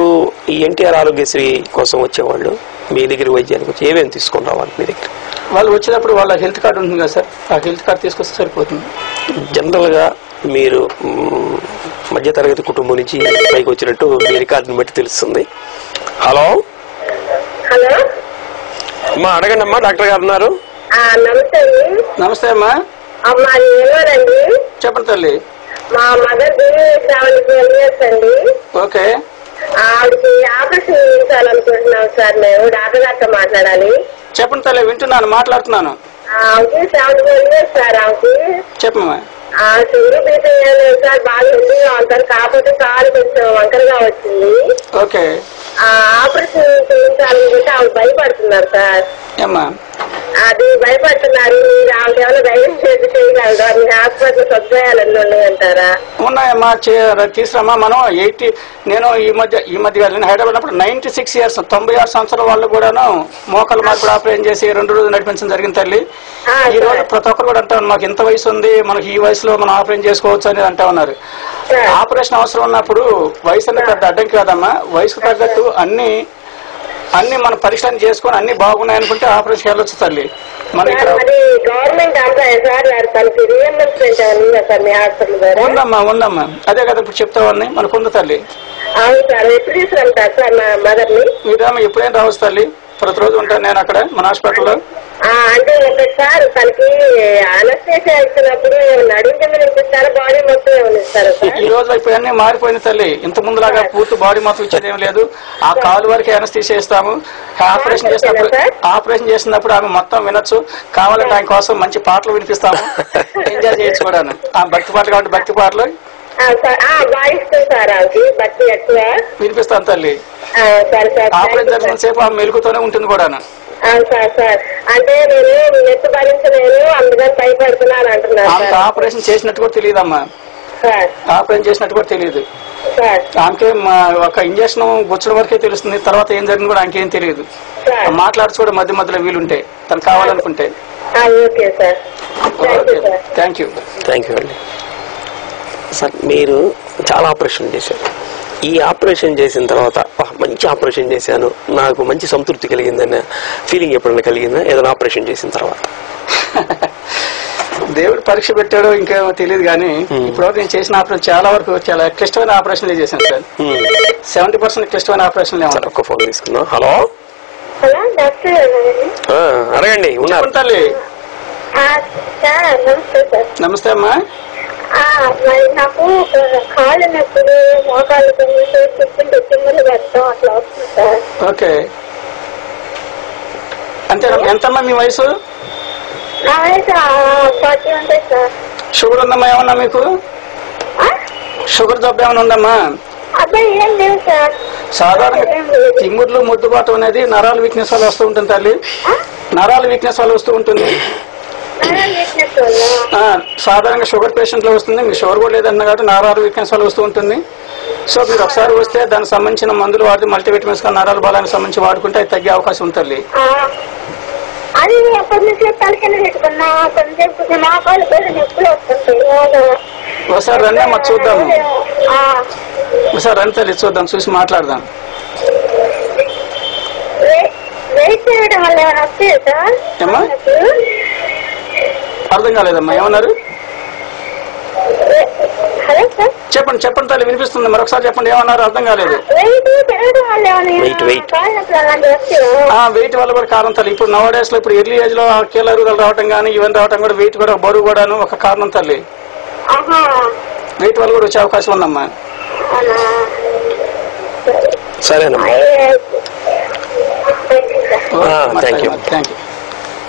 ఈ ఎన్టీఆర్ ఆరోగ్యశ్రీ కోసం వచ్చేవాళ్ళు మీ దగ్గర వైద్యానికి వచ్చి ఏమేమి తీసుకొని రావాలి మీ దగ్గర? వాళ్ళు వచ్చేటప్పుడు వాళ్ళ హెల్త్ కార్డు ఉంటుంది కదా సార్, ఆ హెల్త్ కార్డు తీసుకొస్తే సరిపోతుంది. జనరల్ గా మీరు మధ్యతరగతి కుటుంబం నుంచి పైకి వచ్చినట్టు మీ రికార్డుని బట్టి తెలుస్తుంది. హలో హలో అమ్మా, అడగండి అమ్మా, డాక్టర్ గారు ఉన్నారు. నమస్తే. నమస్తే అమ్మా. అమ్మా ఏమోనండి, చెప్పండి తల్లి. మా మదర్ది 12 years అండి. ఓకే. ఆవిడకి ఆపరేషన్ చేయించాలనుకుంటున్నాం సార్. మేము డాక్టర్ గారితో మాట్లాడాలి. చెప్పండి తల్లి, వింటున్నాను, మాట్లాడుతున్నాను. ఆమెకి 74 years సార్. ఆమెకి చెప్పమ్మా. షుగర్ బీపీ ఏం లేదు సార్, బాగా హెల్దీగా ఉంటారు. కాకపోతే కాలు కొంచెం వంకరగా వచ్చింది. ఓకే. ఆపరేషన్ చేయించాలనుకుంటే ఆవిడ భయపడుతున్నారు సార్. ఏమ్మా? అది భయపడుతున్నారు. మీరు ఆవిడ ఏమైనా ధైర్యం చేసి చేయగలరా? మీ హాస్పిటల్ సదుపాయాలన్నీ ఉన్నాయంటారా? ఉన్నాయమ్మా, తీసుకురామ్మా. మనం 80 నేను ఈ మధ్య నేను హైదరాబాద్ అప్పుడు 96 years 96 సంవత్సరాల వాళ్ళు కూడాను మోకాలు మార్పిడి ఆపరేషన్ చేసి 2 రోజులు నడిపించడం జరిగింది తల్లి. ఈ రోజు ప్రతి ఒక్కరు కూడా అంటా మాకు ఇంత వయసు ఉంది, మనకి ఈ వయసులో మనం ఆపరేషన్ చేసుకోవచ్చు అని అంటా ఉన్నారు. ఆపరేషన్ అవసరం ఉన్నప్పుడు వయసు అనేది పెద్ద అడ్డంకి కాదమ్మా. వయసుకు తగ్గట్టు అన్ని మనం పరీక్షలు చేసుకుని అన్ని బాగున్నాయి అనుకుంటే ఆపరేషన్ వెళ్ళొచ్చు తల్లి. మన ఇక్కడ ఉందమ్మా. అదే కదా ఇప్పుడు చెప్తావని మనకు ఉంది తల్లి. మీరేమో ఎప్పుడైనా రావచ్చు తల్లి, ప్రతిరోజు ఉంటాను నేను అక్కడ మన హాస్పిటల్లో. అంటే ఒకసారి తనకి అనస్థీషియా ఇచ్చినప్పుడు నడుంటి మీద ఇప్పిస్తారా, బాడీ మొత్తం ఏమైనా ఇస్తారా? ఈ రోజు ఇప్పుడు అన్ని మారిపోయింది తల్లి. ఇంత ముందులాగా పూర్తి బాడీ మొత్తం ఇచ్చేది ఏం లేదు. ఆ కాలు వరకు అనస్థీషియా ఇస్తాము. ఆపరేషన్ చేసినప్పుడు ఆమె మొత్తం వినొచ్చు. కావాలంటే ఆయన కోసం మంచి పాటలు వినిపిస్తాము, ఎంజాయ్ చేయొచ్చు కూడా. ఆ భక్తి పాటలు కాబట్టి భక్తి పాటలు వినిపిస్తాను తల్లి. ఆపరేషన్ జరిగిన సేపు ఆమె మెలుగుతూనే ఉంటుంది కూడా. అంటే నేను నెట్ భరించలేను, అందుకని భయపడుతున్నాను అంటున్నాను. ఆమెకు ఆపరేషన్ చేసినట్టు కూడా తెలియదమ్మా. ఆపరేషన్ చేసినట్టు కూడా తెలియదు ఆమెకే. ఒక ఇంజక్షన్ గుచ్చడం వరకే తెలుస్తుంది, తర్వాత ఏం జరిగింది కూడా ఆమెకేం తెలియదు. మాట్లాడుచు కూడా మధ్య మధ్యలో వీలుంటే తను కావాలనుకుంటే. థ్యాంక్ యూ అండి. సార్, మీరు చాలా ఆపరేషన్ చేశారు. ఈ ఆపరేషన్ చేసిన తర్వాత మంచి ఆపరేషన్ చేశాను, నాకు మంచి సంతృప్తి కలిగిందన్న ఫీలింగ్ ఎప్పుడైనా కలిగిందా ఏదైనా ఆపరేషన్ చేసిన తర్వాత? దేవుడు పరీక్ష పెట్టాడో ఇంకేమో తెలియదు కానీ ఇప్పటివరకు నేను చేసిన ఆపరేషన్ చాలా వరకు చాలా క్లిష్టమైన ఆపరేషన్లే చేశాను సార్. 70% క్లిష్టమైన ఆపరేషన్లే ఉంటాయి. ఒక్క ఫోన్ తీసుకున్నా. హలో అడగండి. ఉన్నారు తల్లి. నమస్తే అమ్మా. నాకు కాళ్ళు నొప్పులు, మోకాళ్ళు తిమ్ములు పడతాం అట్లా వస్తుంది సార్. ఓకే. అంతే. ఎంతమ్మా మీ వయసు? నా వయసు 40 ఉంటాయి సార్. షుగర్ ఉందమ్మా ఏమన్నా మీకు? షుగర్ జబ్బు ఏమైనా ఉందమ్మా? అబ్బాయి ఏం లేదు సార్. సాధారణంగా తిమ్ముర్లు, ముద్దుబాటు అనేది నరాల వీక్నెస్ వల్ల వస్తూ ఉంటుంది తల్లి. నరాల వీక్నెస్ వల్ల వస్తూ ఉంటుంది. సాధారణంగా షుగర్ పేషెంట్ లో వస్తుంది. మీకు షుగర్ కూడా లేదన్నా కాబట్టి నరాల వీక్నెస్ వల్ల వస్తూ ఉంటుంది. సో మీరు ఒకసారి వస్తే దానికి సంబంధించిన మందులు వాడి మల్టీవిటమిన్స్ గా నరాల బలానికి సంబంధించి వాడుకుంటే అది తగ్గే అవకాశం ఉంటుంది. అది ఎప్పటి నుంచి తలకెళ్ళి పెట్టుకున్నా కొంచెం మా కాళ్ళు కూడా నొప్పులు వస్తుంది. ఒకసారి రండి అమ్మ చూద్దాము. ఒకసారి రండి తల్లి చూద్దాం, చూసి మాట్లాడదాం. అర్థం కాలేదమ్మా, ఏమన్నారు? చెప్పండి తల్లి, వినిపిస్తుంది. మరొకసారి చెప్పండి, ఏమన్నారు? అర్థం కాలేదు. వెయిట్ వల్ల కూడా కారణం తల్లి. ఇప్పుడు నవ డేస్ లో ఇప్పుడు ఎర్లీ ఏజ్ లో కీళ్ళ ఎరుగుదల రావడం కానీ ఇవన్నీ రావడం కూడా వెయిట్ కూడా బరువు కూడాను ఒక కారణం తల్లి. వెయిట్ వల్ల కూడా వచ్చే అవకాశం ఉందమ్మా. సరేనమ్మా. Thank you.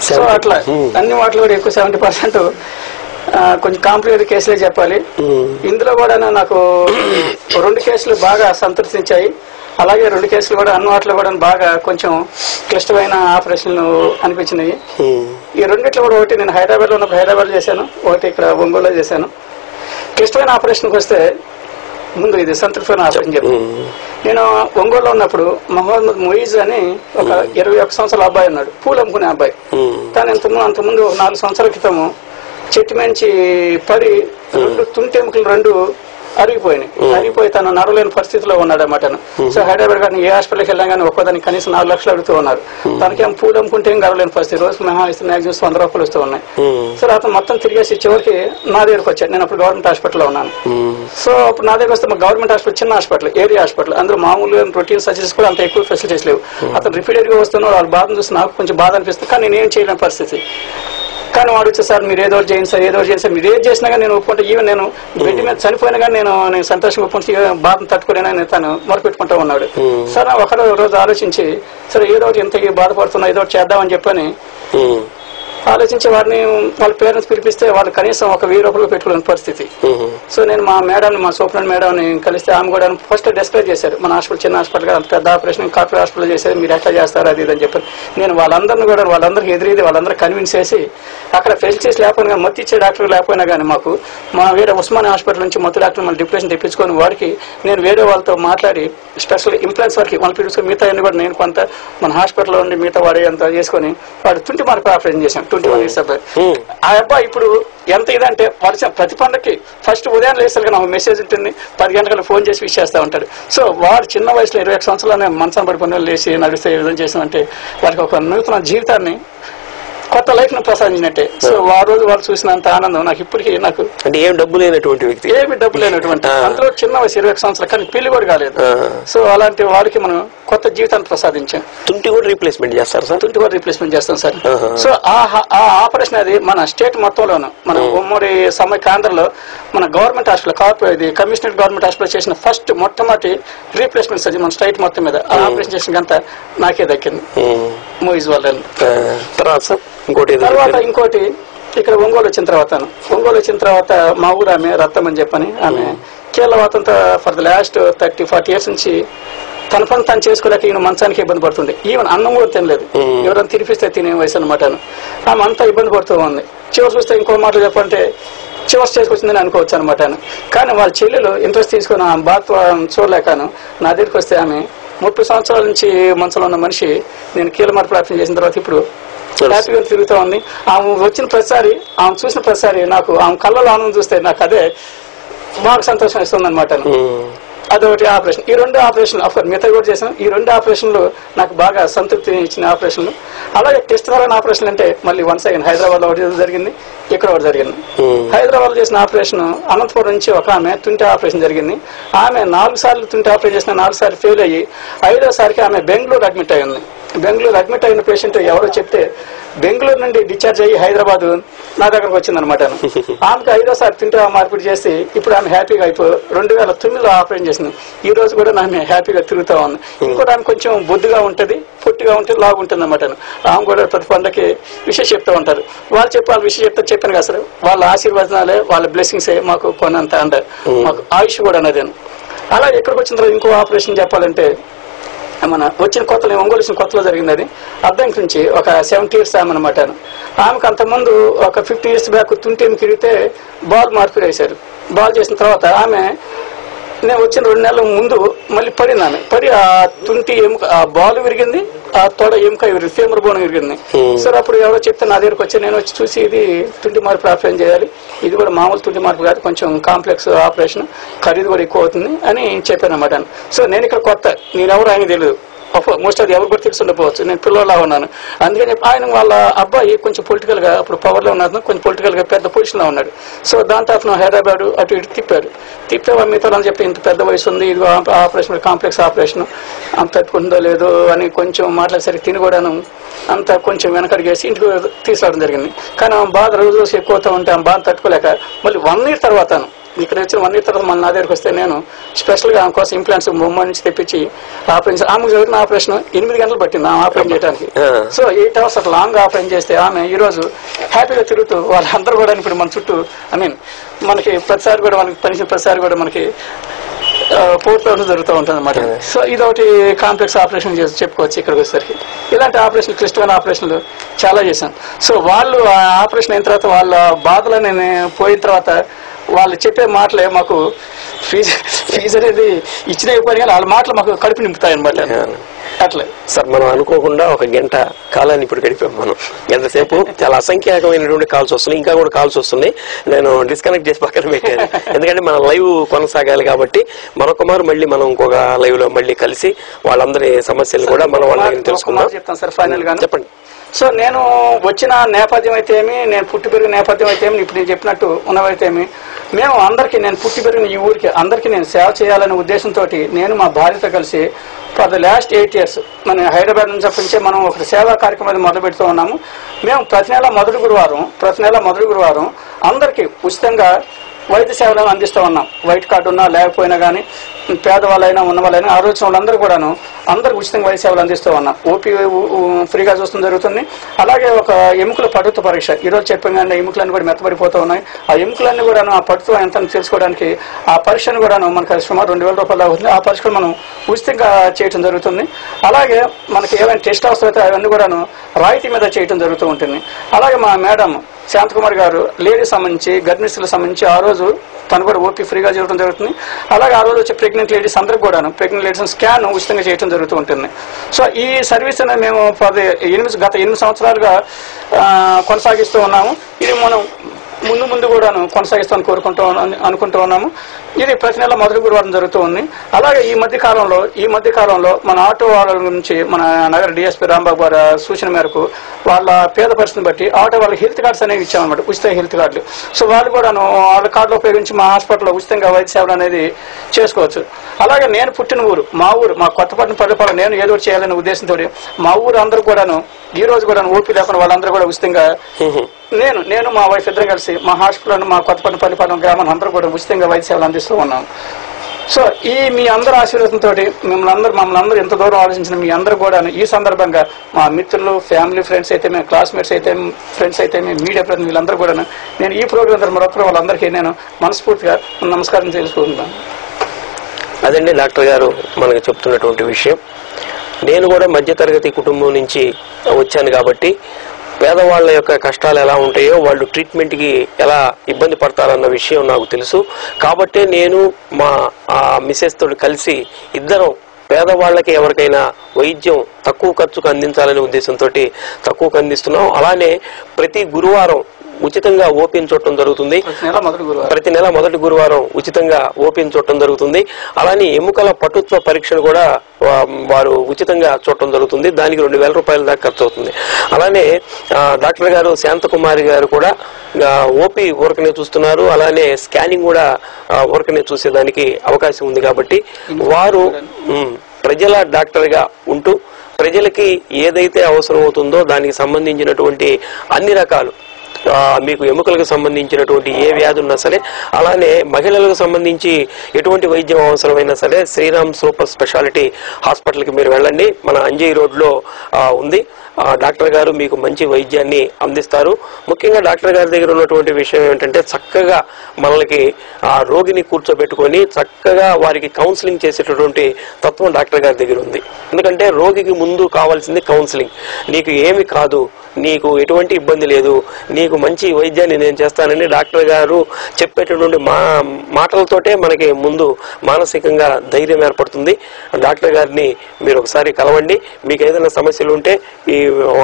సో అట్లా అన్ని వాటిలో కూడా ఎక్కువ 70% కొంచెం కాంప్లికేటెడ్ కేసులే చెప్పాలి. ఇందులో కూడా నాకు 2 కేసులు బాగా సంతృప్తించాయి. అలాగే 2 కేసులు కూడా అన్ని వాటిలో కూడా బాగా కొంచెం క్లిష్టమైన ఆపరేషన్లు అనిపించినాయి. ఈ రెండిట్లో కూడా ఒకటి నేను హైదరాబాద్ లో ఉన్నప్పుడు హైదరాబాద్ చేశాను, ఒకటి ఇక్కడ ఒంగోలులో చేశాను. క్లిష్టమైన ఆపరేషన్కి వస్తే ముందు ఇది సంతృప్తిమైన ఆపరేషన్ చెప్పాను. నేను ఒంగోలులో ఉన్నప్పుడు మొహమ్మద్ మొయిజ్ అని ఒక 21 సంవత్సరాల అబ్బాయి ఉన్నాడు, పూలు అమ్ముకునే అబ్బాయి. తను అంతకుముందు 4 సంవత్సరాల క్రితము చెట్టు మంచి పడి 2 తుంటెముకలు 2 అరిగిపోయి తను నడవలేని పరిస్థితిలో ఉన్నాడు అన్నమాట. సో హైదరాబాద్ కానీ ఏ హాస్పిటల్కి వెళ్ళాం కానీ ఒక్కోదానికి కనీసం 4 లక్షలు అడుగుతూ ఉన్నారు. తనకేం పూలు అమ్ముకుంటే ఏం గడవలేని పరిస్థితి, రోజు మ్యాక్సిమం 100 రూపాయలు వస్తూ ఉన్నాయి. సో అతను మొత్తం తిరిగేసి చివరికి నా దగ్గరకు వచ్చాడు. నేను అప్పుడు గవర్నమెంట్ హాస్పిటల్లో ఉన్నాను. సో అప్పుడు నా దగ్గర వస్తే మా గవర్నమెంట్ హాస్పిటల్ చిన్న హాస్పిటల్, ఏరియా హాస్పిటల్, అందులో మామూలుగా రొటీన్ సర్జరీస్ కూడా అంత ఎక్కువ ఫెసిలిటీస్ లేవు. అతను రిపీటెడ్ గా వస్తున్నాడు, వాళ్ళ బాధను చూసి నాకు కొంచెం బాధ అనిపిస్తుంది, కానీ నేనేం చేయలేని పరిస్థితి. కానీ వాడు వచ్చే సార్ మీరు ఏదో చేయండి సార్, ఏదో చేయండి సార్, మీరు ఏది చేసినా కానీ నేను ఒప్పుకుంటే, ఈవెన్ నేను బెడ్ మీద చనిపోయినా కానీ నేను సంతోషంగా ఒప్పుకుంటే బాధను తట్టుకోలేనని తను మొరపెట్టుకుంటూ ఉన్నాడు. సరే ఒకరు రోజు ఆలోచించి సరే ఏదో ఎంత బాధపడుతున్నా ఏదో చేద్దామని చెప్పని ఆలోచించి వారిని వాళ్ళ పేరెంట్స్ పిలిపిస్తే వాళ్ళు కనీసం ఒక 1000 రూపాయలు పెట్టుకోలేని పరిస్థితి. సో నేను మా మేడంని, మా సూపరింటెండెంట్ మేడంని కలిస్తే ఆమె కూడా ఫస్ట్ డిస్కస్ చేశారు. మన హాస్పిటల్ చిన్న హాస్పిటల్ అంత పెద్ద ఆపరేషన్ కార్పొరేట్ హాస్పిటల్ చేసేది, మీరు ఎట్లా చేస్తారు అది అని చెప్పారు. నేను వాళ్ళందరికీ ఎదురీది వాళ్ళందరూ కన్విన్స్ చేసి అక్కడ ఫెసిలిటీస్ లేకపోయినా మత్తు ఇచ్చే డాక్టర్ లేకపోయినా కానీ మాకు మా వేరే ఉస్మానియా హాస్పిటల్ నుంచి మత్తు డాక్టర్ మళ్ళీ డిప్రెషన్ తెప్పించుకొని వారికి నేను వేరే వాళ్ళతో మాట్లాడి స్పెషల్ ఇంప్లాంట్స్ వరకు వాళ్ళు పిలుచుకొని మిగతా అన్ని కూడా నేను కొంత మన హాస్పిటల్లో ఉండి మిగతా వాడే అంతా చేసుకొని వాడు 20 మార్క్ ఆపరేషన్ చేశాను. 21 ఇయర్స్ అబ్బాయి. ఆ అబ్బాయి ఇప్పుడు ఎంత ఇదంటే వర్షం ప్రతి పండుగకి ఫస్ట్ ఉదయం లేసరికి నాకు మెసేజ్ ఉంటుంది, 10 గంటలకు ఫోన్ చేసి విష్ చేస్తూ ఉంటాడు. సో వాడు చిన్న వయసులో 21 సంవత్సరాలనే మనసాన్ని పడిపోయిన లేచి నడిస్తే ఏ విధంగా చేసామంటే వారికి ఒక నూతన జీవితాన్ని కొత్త లైఫ్ ను ప్రసాదించినట్టే. సో ఆ రోజు వాళ్ళు చూసినంత ఆనందం నాకు ఇప్పటికీ నాకు అంటే ఏమి డబ్బు లేనటువంటి అందులో చిన్న వయసు 21 సంవత్సరాలు, కానీ పెళ్లి కూడా కాలేదు. సో అలాంటి వారికి మనం కొత్త జీవితాన్ని ప్రసాదించాం. తుంటి కూడా రీప్లేస్మెంట్ చేస్తారు సార్? తుంటి కూడా రీప్లేస్మెంట్ చేస్తాం సార్. సో ఆ ఆపరేషన్ అది మన స్టేట్ మొత్తంలోను మన ఉమ్మడి కేంద్రంలో మన గవర్నమెంట్ హాస్పిటల్ ఇది కమిషనర్ గవర్నమెంట్ హాస్పిటల్ చేసిన ఫస్ట్ మొట్టమొదటి రీప్లేస్మెంట్ సర్జరీ మన స్టేట్ మొత్తం మీద. ఆ ఆపరేషన్ చేసిన గంట నాకే దక్కింది మూవీస్ వల్ల. తర్వాత ఇంకోటి ఇక్కడ ఒంగోలు వచ్చిన తర్వాత మా ఊరు ఆమె రత్తం అని చెప్పని ఆమె కీళ్ళవాతంతో ఫర్ ద లాస్ట్ 30-40 ఇయర్స్ నుంచి తన పని తను చేసుకోలేక ఈయన మంచానికి ఇబ్బంది పడుతుంది. ఈవెన్ అన్నం కూడా తినలేదు, ఎవరైనా తినిపిస్తే తినే వయసు అనమాట. ఆమె అంతా ఇబ్బంది పడుతూ ఉంది. చివరి చూస్తే ఇంకో మాటలు చెప్పంటే చివరి స్టేజ్కి వచ్చిందని అనుకోవచ్చు అనమాట. కానీ వాళ్ళ చెల్లెలు ఇంట్రెస్ట్ తీసుకుని ఆ బాత్ చూడలేకను నా దగ్గరికి వస్తే ఆమె 30 సంవత్సరాల నుంచి మంచంలో ఉన్న మనిషి నేను కీళ్ళ మార్పు ఆపరేషన్ చేసిన తర్వాత ఇప్పుడు హ్యాపీగా తిరుగుతూ ఉంది. ఆమె వచ్చిన ప్రతిసారి ఆమె చూసిన ప్రతిసారి నాకు ఆమె కళ్ళలో ఆనందం చూస్తే నాకు అదే బాగా సంతోషం ఇస్తుంది అనమాట. అదొకటి ఆపరేషన్. ఈ 2 ఆపరేషన్లు అఫ్కోర్స్ మిగతా కూడా చేసాం. ఈ 2 ఆపరేషన్లు నాకు బాగా సంతృప్తి ఇచ్చిన ఆపరేషన్లు. అలాగే క్లిష్టమైన ఆపరేషన్లు అంటే మళ్ళీ వన్స్ అగైన్ హైదరాబాద్ లో ఒకటి జరిగింది, ఇక్కడ ఒకటి జరిగింది. హైదరాబాద్ లో చేసిన ఆపరేషన్ అనంతపురం నుంచి ఒక ఆమె తుంటి ఆపరేషన్ జరిగింది. ఆమె 4 సార్లు తుంటి ఆపరేషన్ చేసిన 4 సార్లు ఫెయిల్ అయ్యి 5వ సారికి ఆమె బెంగళూరు అడ్మిట్ అయ్యింది. బెంగళూరు అడ్మిట్ అయిన పేషెంట్ ఎవరో చెప్తే బెంగళూరు నుండి డిశ్చార్జ్ అయ్యి హైదరాబాద్ నా దగ్గరకు వచ్చిందనమాట. ఆమెకు 5వ సారి తుంటి మార్పిడి చేసి ఇప్పుడు ఆమె హ్యాపీగా అయిపోయి 2009లో ఆపరేషన్ చేసింది. ఈ రోజు కూడా ఆమె హ్యాపీగా తిరుగుతా ఉంది. ఇంకోటి ఆమె కొంచెం బొద్దుగా ఉంటుంది, పొట్టిగా ఉంటుంది, లాగు ఉంటుంది అనమాట. ఆమె కూడా ప్రతి పండుగకి విషయం చెప్తూ ఉంటారు. వాళ్ళు విషయం చెప్పాను కదా సార్, వాళ్ళ ఆశీర్వచనాలే వాళ్ళ బ్లెస్సింగ్సే మాకు కొనంత అంటే మాకు ఆయుష్ కూడా అన్నది. అలాగే ఎక్కడికి వచ్చిన తర్వాత ఇంకో ఆపరేషన్ చెప్పాలంటే మన వచ్చిన కొత్తలో ఒంగోలు వచ్చిన కొత్తలో జరిగింది. అది అద్దంకి నుంచి ఒక 70 ఇయర్స్ ఆమె అనమాట. ఆమెకు అంతకుముందు ఒక 50 ఇయర్స్ బ్యాక్ తుంటేమి తిరిగితే బాల్ మార్పిడి వేశారు. బాల్ చేసిన తర్వాత ఆమె నేను వచ్చిన 2 నెలల ముందు మళ్ళీ పడింది. ఆమె పడి ఆ తుంటి ఎముక ఆ బాల్ విరిగింది, ఆ తొడ ఎముక విరిగింది, ఫేమర్ బోన్ విరిగింది. సరే అప్పుడు ఎవరో చెప్తే నా దగ్గరకు వచ్చి నేను వచ్చి చూసి ఇది తుంటి మార్పు ఆపరేషన్ చేయాలి, ఇది కూడా మామూలు తుంటి మార్పు కాదు, కొంచెం కాంప్లెక్స్ ఆపరేషన్, ఖరీదు కూడా ఎక్కువ అవుతుంది అని చెప్పాను అన్నమాట. సో నేను ఇక్కడ కొత్త, నేనెవరు ఆయన తెలియదు, మోస్ట్ అది ఎవరు కూడా తెలిసి ఉండకపోవచ్చు, నేను పిల్లలా ఉన్నాను. అందుకని ఆయన వాళ్ళ అబ్బాయి కొంచెం పొలిటికల్ గా అప్పుడు పవర్ లో ఉన్నాడు, కొంచెం పొలిటికల్ గా పెద్ద పొజిషన్ లో ఉన్నాడు. సో దాంతో అతను హైదరాబాద్ అటు ఇటు తిప్పే మీతో అని చెప్పి ఇంత పెద్ద వయసు ఉంది, ఇది ఆపరేషన్ కాంప్లెక్స్ ఆపరేషన్ అంత తట్టుకుందో లేదో అని కొంచెం మాట్లాడేసరికి తిని కూడాను అంత కొంచెం వెనకడిగేసి ఇంటికి తీసుకురావడం జరిగింది. కానీ ఆమె బాధ రోజు ఎక్కువ అవుతూ ఉంటే ఆమె బాధ తట్టుకోలేక మళ్ళీ 1 ఇయర్ తర్వాత ఇక్కడ వచ్చిన 1 year తర్వాత మన నా దగ్గరికి వస్తే నేను స్పెషల్గా ఆమె కోసం ఇంప్లాంట్స్ ముంబై నుంచి తెప్పించి ఆపరేషన్, ఆమెకు జరిగిన ఆపరేషన్ 8 గంటలు పట్టింది ఆమె ఆపరేషన్ చేయడానికి. సో 8 hours అట్లా లాంగ్ ఆపరేషన్ చేస్తే ఆమె ఈ రోజు హ్యాపీగా తిరుగుతూ వాళ్ళందరూ కూడా ఇప్పుడు మన చుట్టూ మనకి ప్రతిసారి కూడా మనకి పనిచిన ప్రతిసారి కూడా మనకి పూర్తి జరుగుతూ ఉంటుంది అన్నమాట. సో ఇదొకటి కాంప్లెక్స్ ఆపరేషన్ చేసి చెప్పుకోవచ్చు. ఇక్కడికి వచ్చేసరికి ఇలాంటి ఆపరేషన్లు, క్లిష్టమైన ఆపరేషన్లు చాలా చేశాను. సో వాళ్ళు ఆ ఆపరేషన్ అయిన తర్వాత వాళ్ళ బాధలని పోయిన తర్వాత వాళ్ళు చెప్పే మాటలే మాకు ఫీజు అనేది ఇచ్చిన ఇవ్వని కానీ వాళ్ళ మాటలు మాకు కడుపు నింపుతాయి అన్నమాట. అట్లే సార్, మనం అనుకోకుండా 1 గంట కాలాన్ని ఇప్పుడు గడిపాం. మనం ఎంతసేపు చాలా అసంఖ్యాకమైనటువంటి కాల్స్ వస్తున్నాయి, ఇంకా కూడా కాల్స్ వస్తున్నాయి. నేను డిస్కనెక్ట్ చేసి పక్కన పెట్టాను, ఎందుకంటే మన లైవ్ కొనసాగాలి కాబట్టి. మరొక మారు మళ్ళీ మనం ఇంకొక లైవ్ లో మళ్ళీ కలిసి వాళ్ళందరి సమస్యలు కూడా మనం వాళ్ళని తెలుసుకుందాం. చెప్తాను సార్ ఫైనల్ గా. చెప్పండి. సో నేను వచ్చిన నేపథ్యం అయితే ఏమి, నేను పుట్టి పెరిగిన నేపథ్యం అయితే ఏమి, ఇప్పుడు నేను చెప్పినట్టు ఉన్నవైతే ఏమి, మేము అందరికీ, నేను పుట్టి పెరిగిన ఈ ఊరికి అందరికీ నేను సేవ చేయాలనే ఉద్దేశంతో నేను మా భార్యతో కలిసి ఫర్ ద లాస్ట్ 8 years మన హైదరాబాద్ నుంచి తప్పించే మనం ఒక సేవా కార్యక్రమాన్ని మొదలు పెడుతూ ఉన్నాము. మేము ప్రతి నెల మొదటి గురువారం అందరికీ ఉచితంగా వైద్య సేవలను అందిస్తూ ఉన్నాం. వైట్ కార్డు ఉన్నా లేకపోయినా కానీ, పేదవాళ్ళైనా ఉన్న వాళ్ళైనా ఆ రోజు వాళ్ళందరూ కూడాను అందరికి ఉచితంగా వైద్య సేవలు అందిస్తూ ఉన్నాం. ఓపీ ఫ్రీగా చూస్తూ జరుగుతుంది. అలాగే ఒక ఎముకల పటుత్వ పరీక్ష ఈరోజు చెప్పగానే ఎముకలన్నీ కూడా మెత్తబడిపోతూ ఉన్నాయి. ఆ ఎముకలన్నీ కూడాను ఆ పటుత్వం ఎంత తెలుసుకోవడానికి ఆ పరీక్షను కూడాను మనకు సుమారు 2,000 రూపాయలు అవుతుంది. ఆ పరీక్షలు మనం ఉచితంగా చేయడం జరుగుతుంది. అలాగే మనకి ఏమైనా టెస్ట్ అవసరమైతే అవన్నీ కూడాను రాయితీ మీద చేయడం జరుగుతూ ఉంటుంది. అలాగే మా మేడం శాంతకుమార్ గారు లేడీస్ సంబంధించి, గర్భిణీలకు సంబంధించి ఆ రోజు తను కూడా ఓపీ ఫ్రీగా చేయడం జరుగుతుంది. అలాగే ఆ రోజు వచ్చే ప్రెగ్నెంట్ లేడీస్ అందరికి కూడాను ప్రెగ్నెంట్ లేడీస్ స్కాన్ ఉచితంగా చేయడం జరుగుతూ ఉంటుంది. సో ఈ సర్వీస్ అనేది మేము గత 8 సంవత్సరాలుగా కొనసాగిస్తూ ఉన్నాము. ఇది మనం ముందు కూడాను కొనసాగిస్తామని అనుకుంటూ ఉన్నాము. ఇది ప్రతి నెల మొదటి గురువారం జరుగుతూ ఉంది. అలాగే ఈ మధ్య కాలంలో మన ఆటో వాళ్ళ నుంచి మన నగర డిఎస్పీ రాంబాబు గారి సూచన మేరకు వాళ్ళ పేద పరిస్థితిని బట్టి ఆటో వాళ్ళకి హెల్త్ కార్డ్స్ అనేవి ఇచ్చామన్నమాట, ఉచిత హెల్త్ కార్డులు. సో వాళ్ళు కూడాను వాళ్ళ కార్డులు ఉపయోగించి మా హాస్పిటల్లో ఉచితంగా వైద్య సేవలు అనేది చేసుకోవచ్చు. అలాగే నేను పుట్టిన ఊరు, మా కొత్తపట్నం పల్లెపాలెం, నేను ఏదో చేయాలనే ఉద్దేశంతో మా ఊరు అందరూ కూడాను ఈ రోజు కూడా ఓపీ లేకుండా వాళ్ళందరూ కూడా ఉచితంగా నేను మా వైఫ్ ఇద్దరం కలిసి మా హాస్పిటల్ మా కొత్తపట్నం పల్లెపాలెం గ్రామాన్ని అందరూ కూడా ఉచితంగా వైద్య సేవలు అందిస్తూ ఉన్నాం. సో ఈ మీ అందరి ఆశీర్వాదంతో మమ్మల్ని అందరూ ఎంత దూరం ఆలోచించిన మీ అందరూ కూడా ఈ సందర్భంగా మా మిత్రులు, ఫ్యామిలీ, ఫ్రెండ్స్ అయితే, క్లాస్మేట్స్ అయితే, ఫ్రెండ్స్ అయితే, మీడియా ప్రతినిధులు వీళ్ళందరూ కూడా నేను ఈ ప్రోగ్రాం మరొకరు వాళ్ళందరికీ నేను మనస్ఫూర్తిగా నమస్కారం తెలుసుకుంటున్నాను. అదండి డాక్టర్ గారు మనకు చెప్తున్నటువంటి విషయం. నేను కూడా మధ్యతరగతి కుటుంబం నుంచి వచ్చాను కాబట్టి పేదవాళ్ళ యొక్క కష్టాలు ఎలా ఉంటాయో, వాళ్ళు ట్రీట్మెంట్కి ఎలా ఇబ్బంది పడతారన్న విషయం నాకు తెలుసు. కాబట్టే నేను మా మిసెస్ తోటి కలిసి ఇద్దరం పేదవాళ్ళకి ఎవరికైనా వైద్యం తక్కువ ఖర్చుకు అందించాలనే ఉద్దేశంతో తక్కువకు అందిస్తున్నాం. అలానే ప్రతి గురువారం ఉచితంగా ఓపీని చూడటం జరుగుతుంది. ప్రతి నెల మొదటి గురువారం ఉచితంగా ఓపీని చూడటం జరుగుతుంది. అలానే ఎముకల పటుత్వ పరీక్షను కూడా వారు ఉచితంగా చూడటం జరుగుతుంది. దానికి 2,000 రూపాయల దాకా ఖర్చు అవుతుంది. అలానే డాక్టర్ గారు శాంతకుమారి గారు కూడా ఓపీ ఊరకనే చూస్తున్నారు. అలానే స్కానింగ్ కూడా ఊరకనే చూసేదానికి అవకాశం ఉంది. కాబట్టి వారు ప్రజల డాక్టర్ గా ఉంటూ ప్రజలకి ఏదైతే అవసరం అవుతుందో దానికి సంబంధించినటువంటి అన్ని రకాలు, మీకు ఎముకలకు సంబంధించినటువంటి ఏ వ్యాధి ఉన్నా సరే, అలానే మహిళలకు సంబంధించి ఎటువంటి వైద్యం అవసరమైనా సరే శ్రీరామ్ సూపర్ స్పెషాలిటీ హాస్పిటల్కి మీరు వెళ్ళండి. మన అంజయ్ రోడ్లో ఉంది. డాక్టర్ గారు మీకు మంచి వైద్యాన్ని అందిస్తారు. ముఖ్యంగా డాక్టర్ గారి దగ్గర ఉన్నటువంటి విషయం ఏమిటంటే చక్కగా మనకి ఆ రోగిని కూర్చోబెట్టుకొని చక్కగా వారికి కౌన్సిలింగ్ చేసేటటువంటి తత్వం డాక్టర్ గారి దగ్గర ఉంది. ఎందుకంటే రోగికి ముందు కావాల్సింది కౌన్సిలింగ్. నీకు ఏమి కాదు, నీకు ఎటువంటి ఇబ్బంది లేదు, నీకు మంచి వైద్యాన్ని నేను చేస్తానని డాక్టర్ గారు చెప్పేటటువంటి మాటలతోటే మనకి ముందు మానసికంగా ధైర్యం ఏర్పడుతుంది. డాక్టర్ గారిని మీరు ఒకసారి కలవండి. మీకు ఏదైనా సమస్యలు ఉంటే ఈ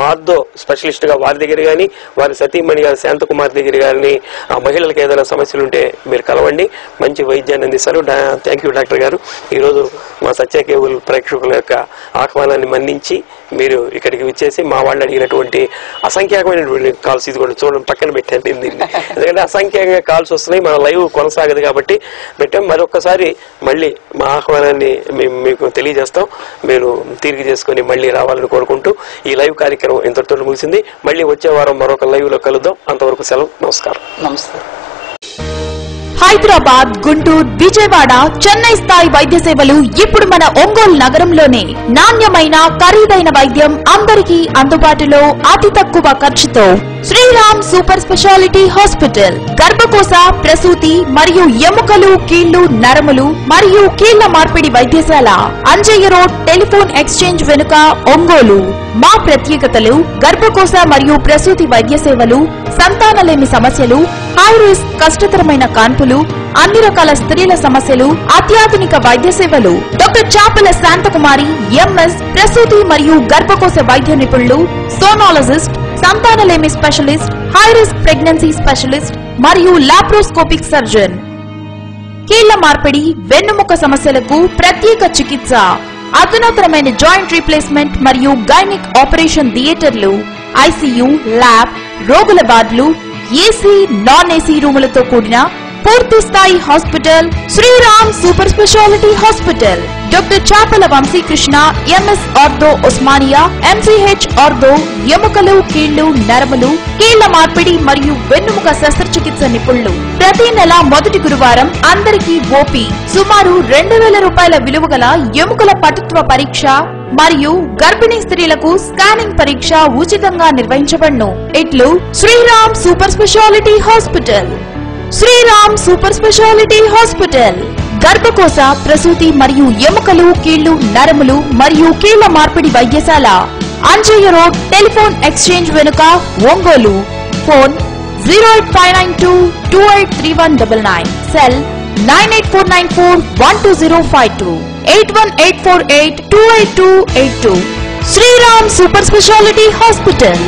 ఆర్థో స్పెషలిస్ట్ గా వారి దగ్గర కానీ, వారి సతీమణి గారి శాంతకుమార్ దగ్గర కానీ, ఆ మహిళలకు ఏదైనా సమస్యలు ఉంటే మీరు కలవండి. మంచి వైద్యాన్ని అందిస్తారు. థ్యాంక్ యూ డాక్టర్ గారు. ఈరోజు మా సత్య కేబుల్ ప్రేక్షకుల యొక్క ఆహ్వానాన్ని మన్నించి మీరు ఇక్కడికి వచ్చేసి మా వాళ్ళు అడిగినటువంటి అసంఖ్యాకమైనటువంటి కాల్స్, ఇది కూడా చూడండి పక్కన పెట్టండి దీన్ని, ఎందుకంటే అసంఖ్యాకంగా కాల్స్ వస్తున్నాయి. మన లైవ్ కొనసాగదు కాబట్టి పెట్టాం. మరొకసారి మళ్ళీ మా ఆహ్వానాన్ని మీకు తెలియజేస్తాం. మీరు తీరిక చేసుకుని మళ్ళీ రావాలని కోరుకుంటూ ఈ లైవ్ కార్యక్రమం ఇంతటితో ముగిసింది. మళ్ళీ వచ్చే వారం మరొక లైవ్ లో కలుద్దాం. అంతవరకు సెలవు. నమస్కారం. నమస్తే. హైదరాబాద్, గుంటూరు, విజయవాడ, చెన్నై స్థాయి వైద్య సేవలు ఇప్పుడు మన ఒంగోలు నగరంలోనే. నాణ్యమైన ఖరీదైన వైద్యం అందరికీ అందుబాటులో అతి తక్కువ ఖర్చుతో. Sriram super speciality hospital. గర్భకోశ, ప్రసూతి మరియు ఎముకలు, కీళ్లు, నరములు మరియు కీళ్ల మార్పిడి వైద్యశాల. అంజయ్య రోడ్, టెలిఫోన్ ఎక్స్చేంజ్ వెనుక, ఒంగోలు. మా ప్రత్యేకతలు: గర్భకోశ మరియు ప్రసూతి వైద్య సేవలు, సంతానలేమి సమస్యలు, హై రిస్క్ కష్టతరమైన కాన్పులు, అన్ని రకాల స్త్రీల సమస్యలు, అత్యాధునిక వైద్య సేవలు. డాక్టర్ చాపల శాంతకుమారి ఎంఎస్, ప్రసూతి మరియు గర్భకోశ వైద్య నిపుణులు, సోనాలజిస్ట్, సంతానలేమి specialist, high risk pregnancy specialist మరియు లాప్రోస్కోపిక్ సర్జన్. కీళ్ల మార్పిడి, వెన్నుముక సమస్యలకు ప్రత్యేక చికిత్స, అధునాతనమైన జాయింట్ రీప్లేస్మెంట్ మరియు గైనిక్ ఆపరేషన్ థియేటర్లు, ఐసీయూ, ల్యాబ్, రోగుల వార్డులు, ఏసీ, నాన్ ఏసీ రూములతో కూడిన పూర్తి స్థాయి hospital Sriram super speciality hospital. Doctor Chapala Vamsikrishna MS ortho Osmania, MCh ortho, ఎముకలు, కీళ్లు, నరములు, కీళ్ల మార్పిడి మరియు వెన్నుముక శస్త్రచికిత్స నిపుణులు. ప్రతి నెల మొదటి గురువారం అందరికీ ఓపీ. సుమారు 2000 రూపాయల విలువ గల ఎముకల పటుత్వ పరీక్ష మరియు గర్భిణీ స్త్రీలకు స్కానింగ్ పరీక్ష ఉచితంగా నిర్వహించబడును. ఇట్లు Sriram super speciality hospital. Sriram super speciality hospital. గర్భకోశ, ప్రసూతి మరియు ఎముకలు, కీళ్లు, నరములు మరియు కీళ్ల మార్పిడి వైద్యశాల. అంజయ్య రోడ్, టెలిఫోన్ ఎక్స్చేంజ్ వెనుక, Ongole. Phone 08592283199. Cell 9849412052, 8184828282. Sriram super speciality hospital.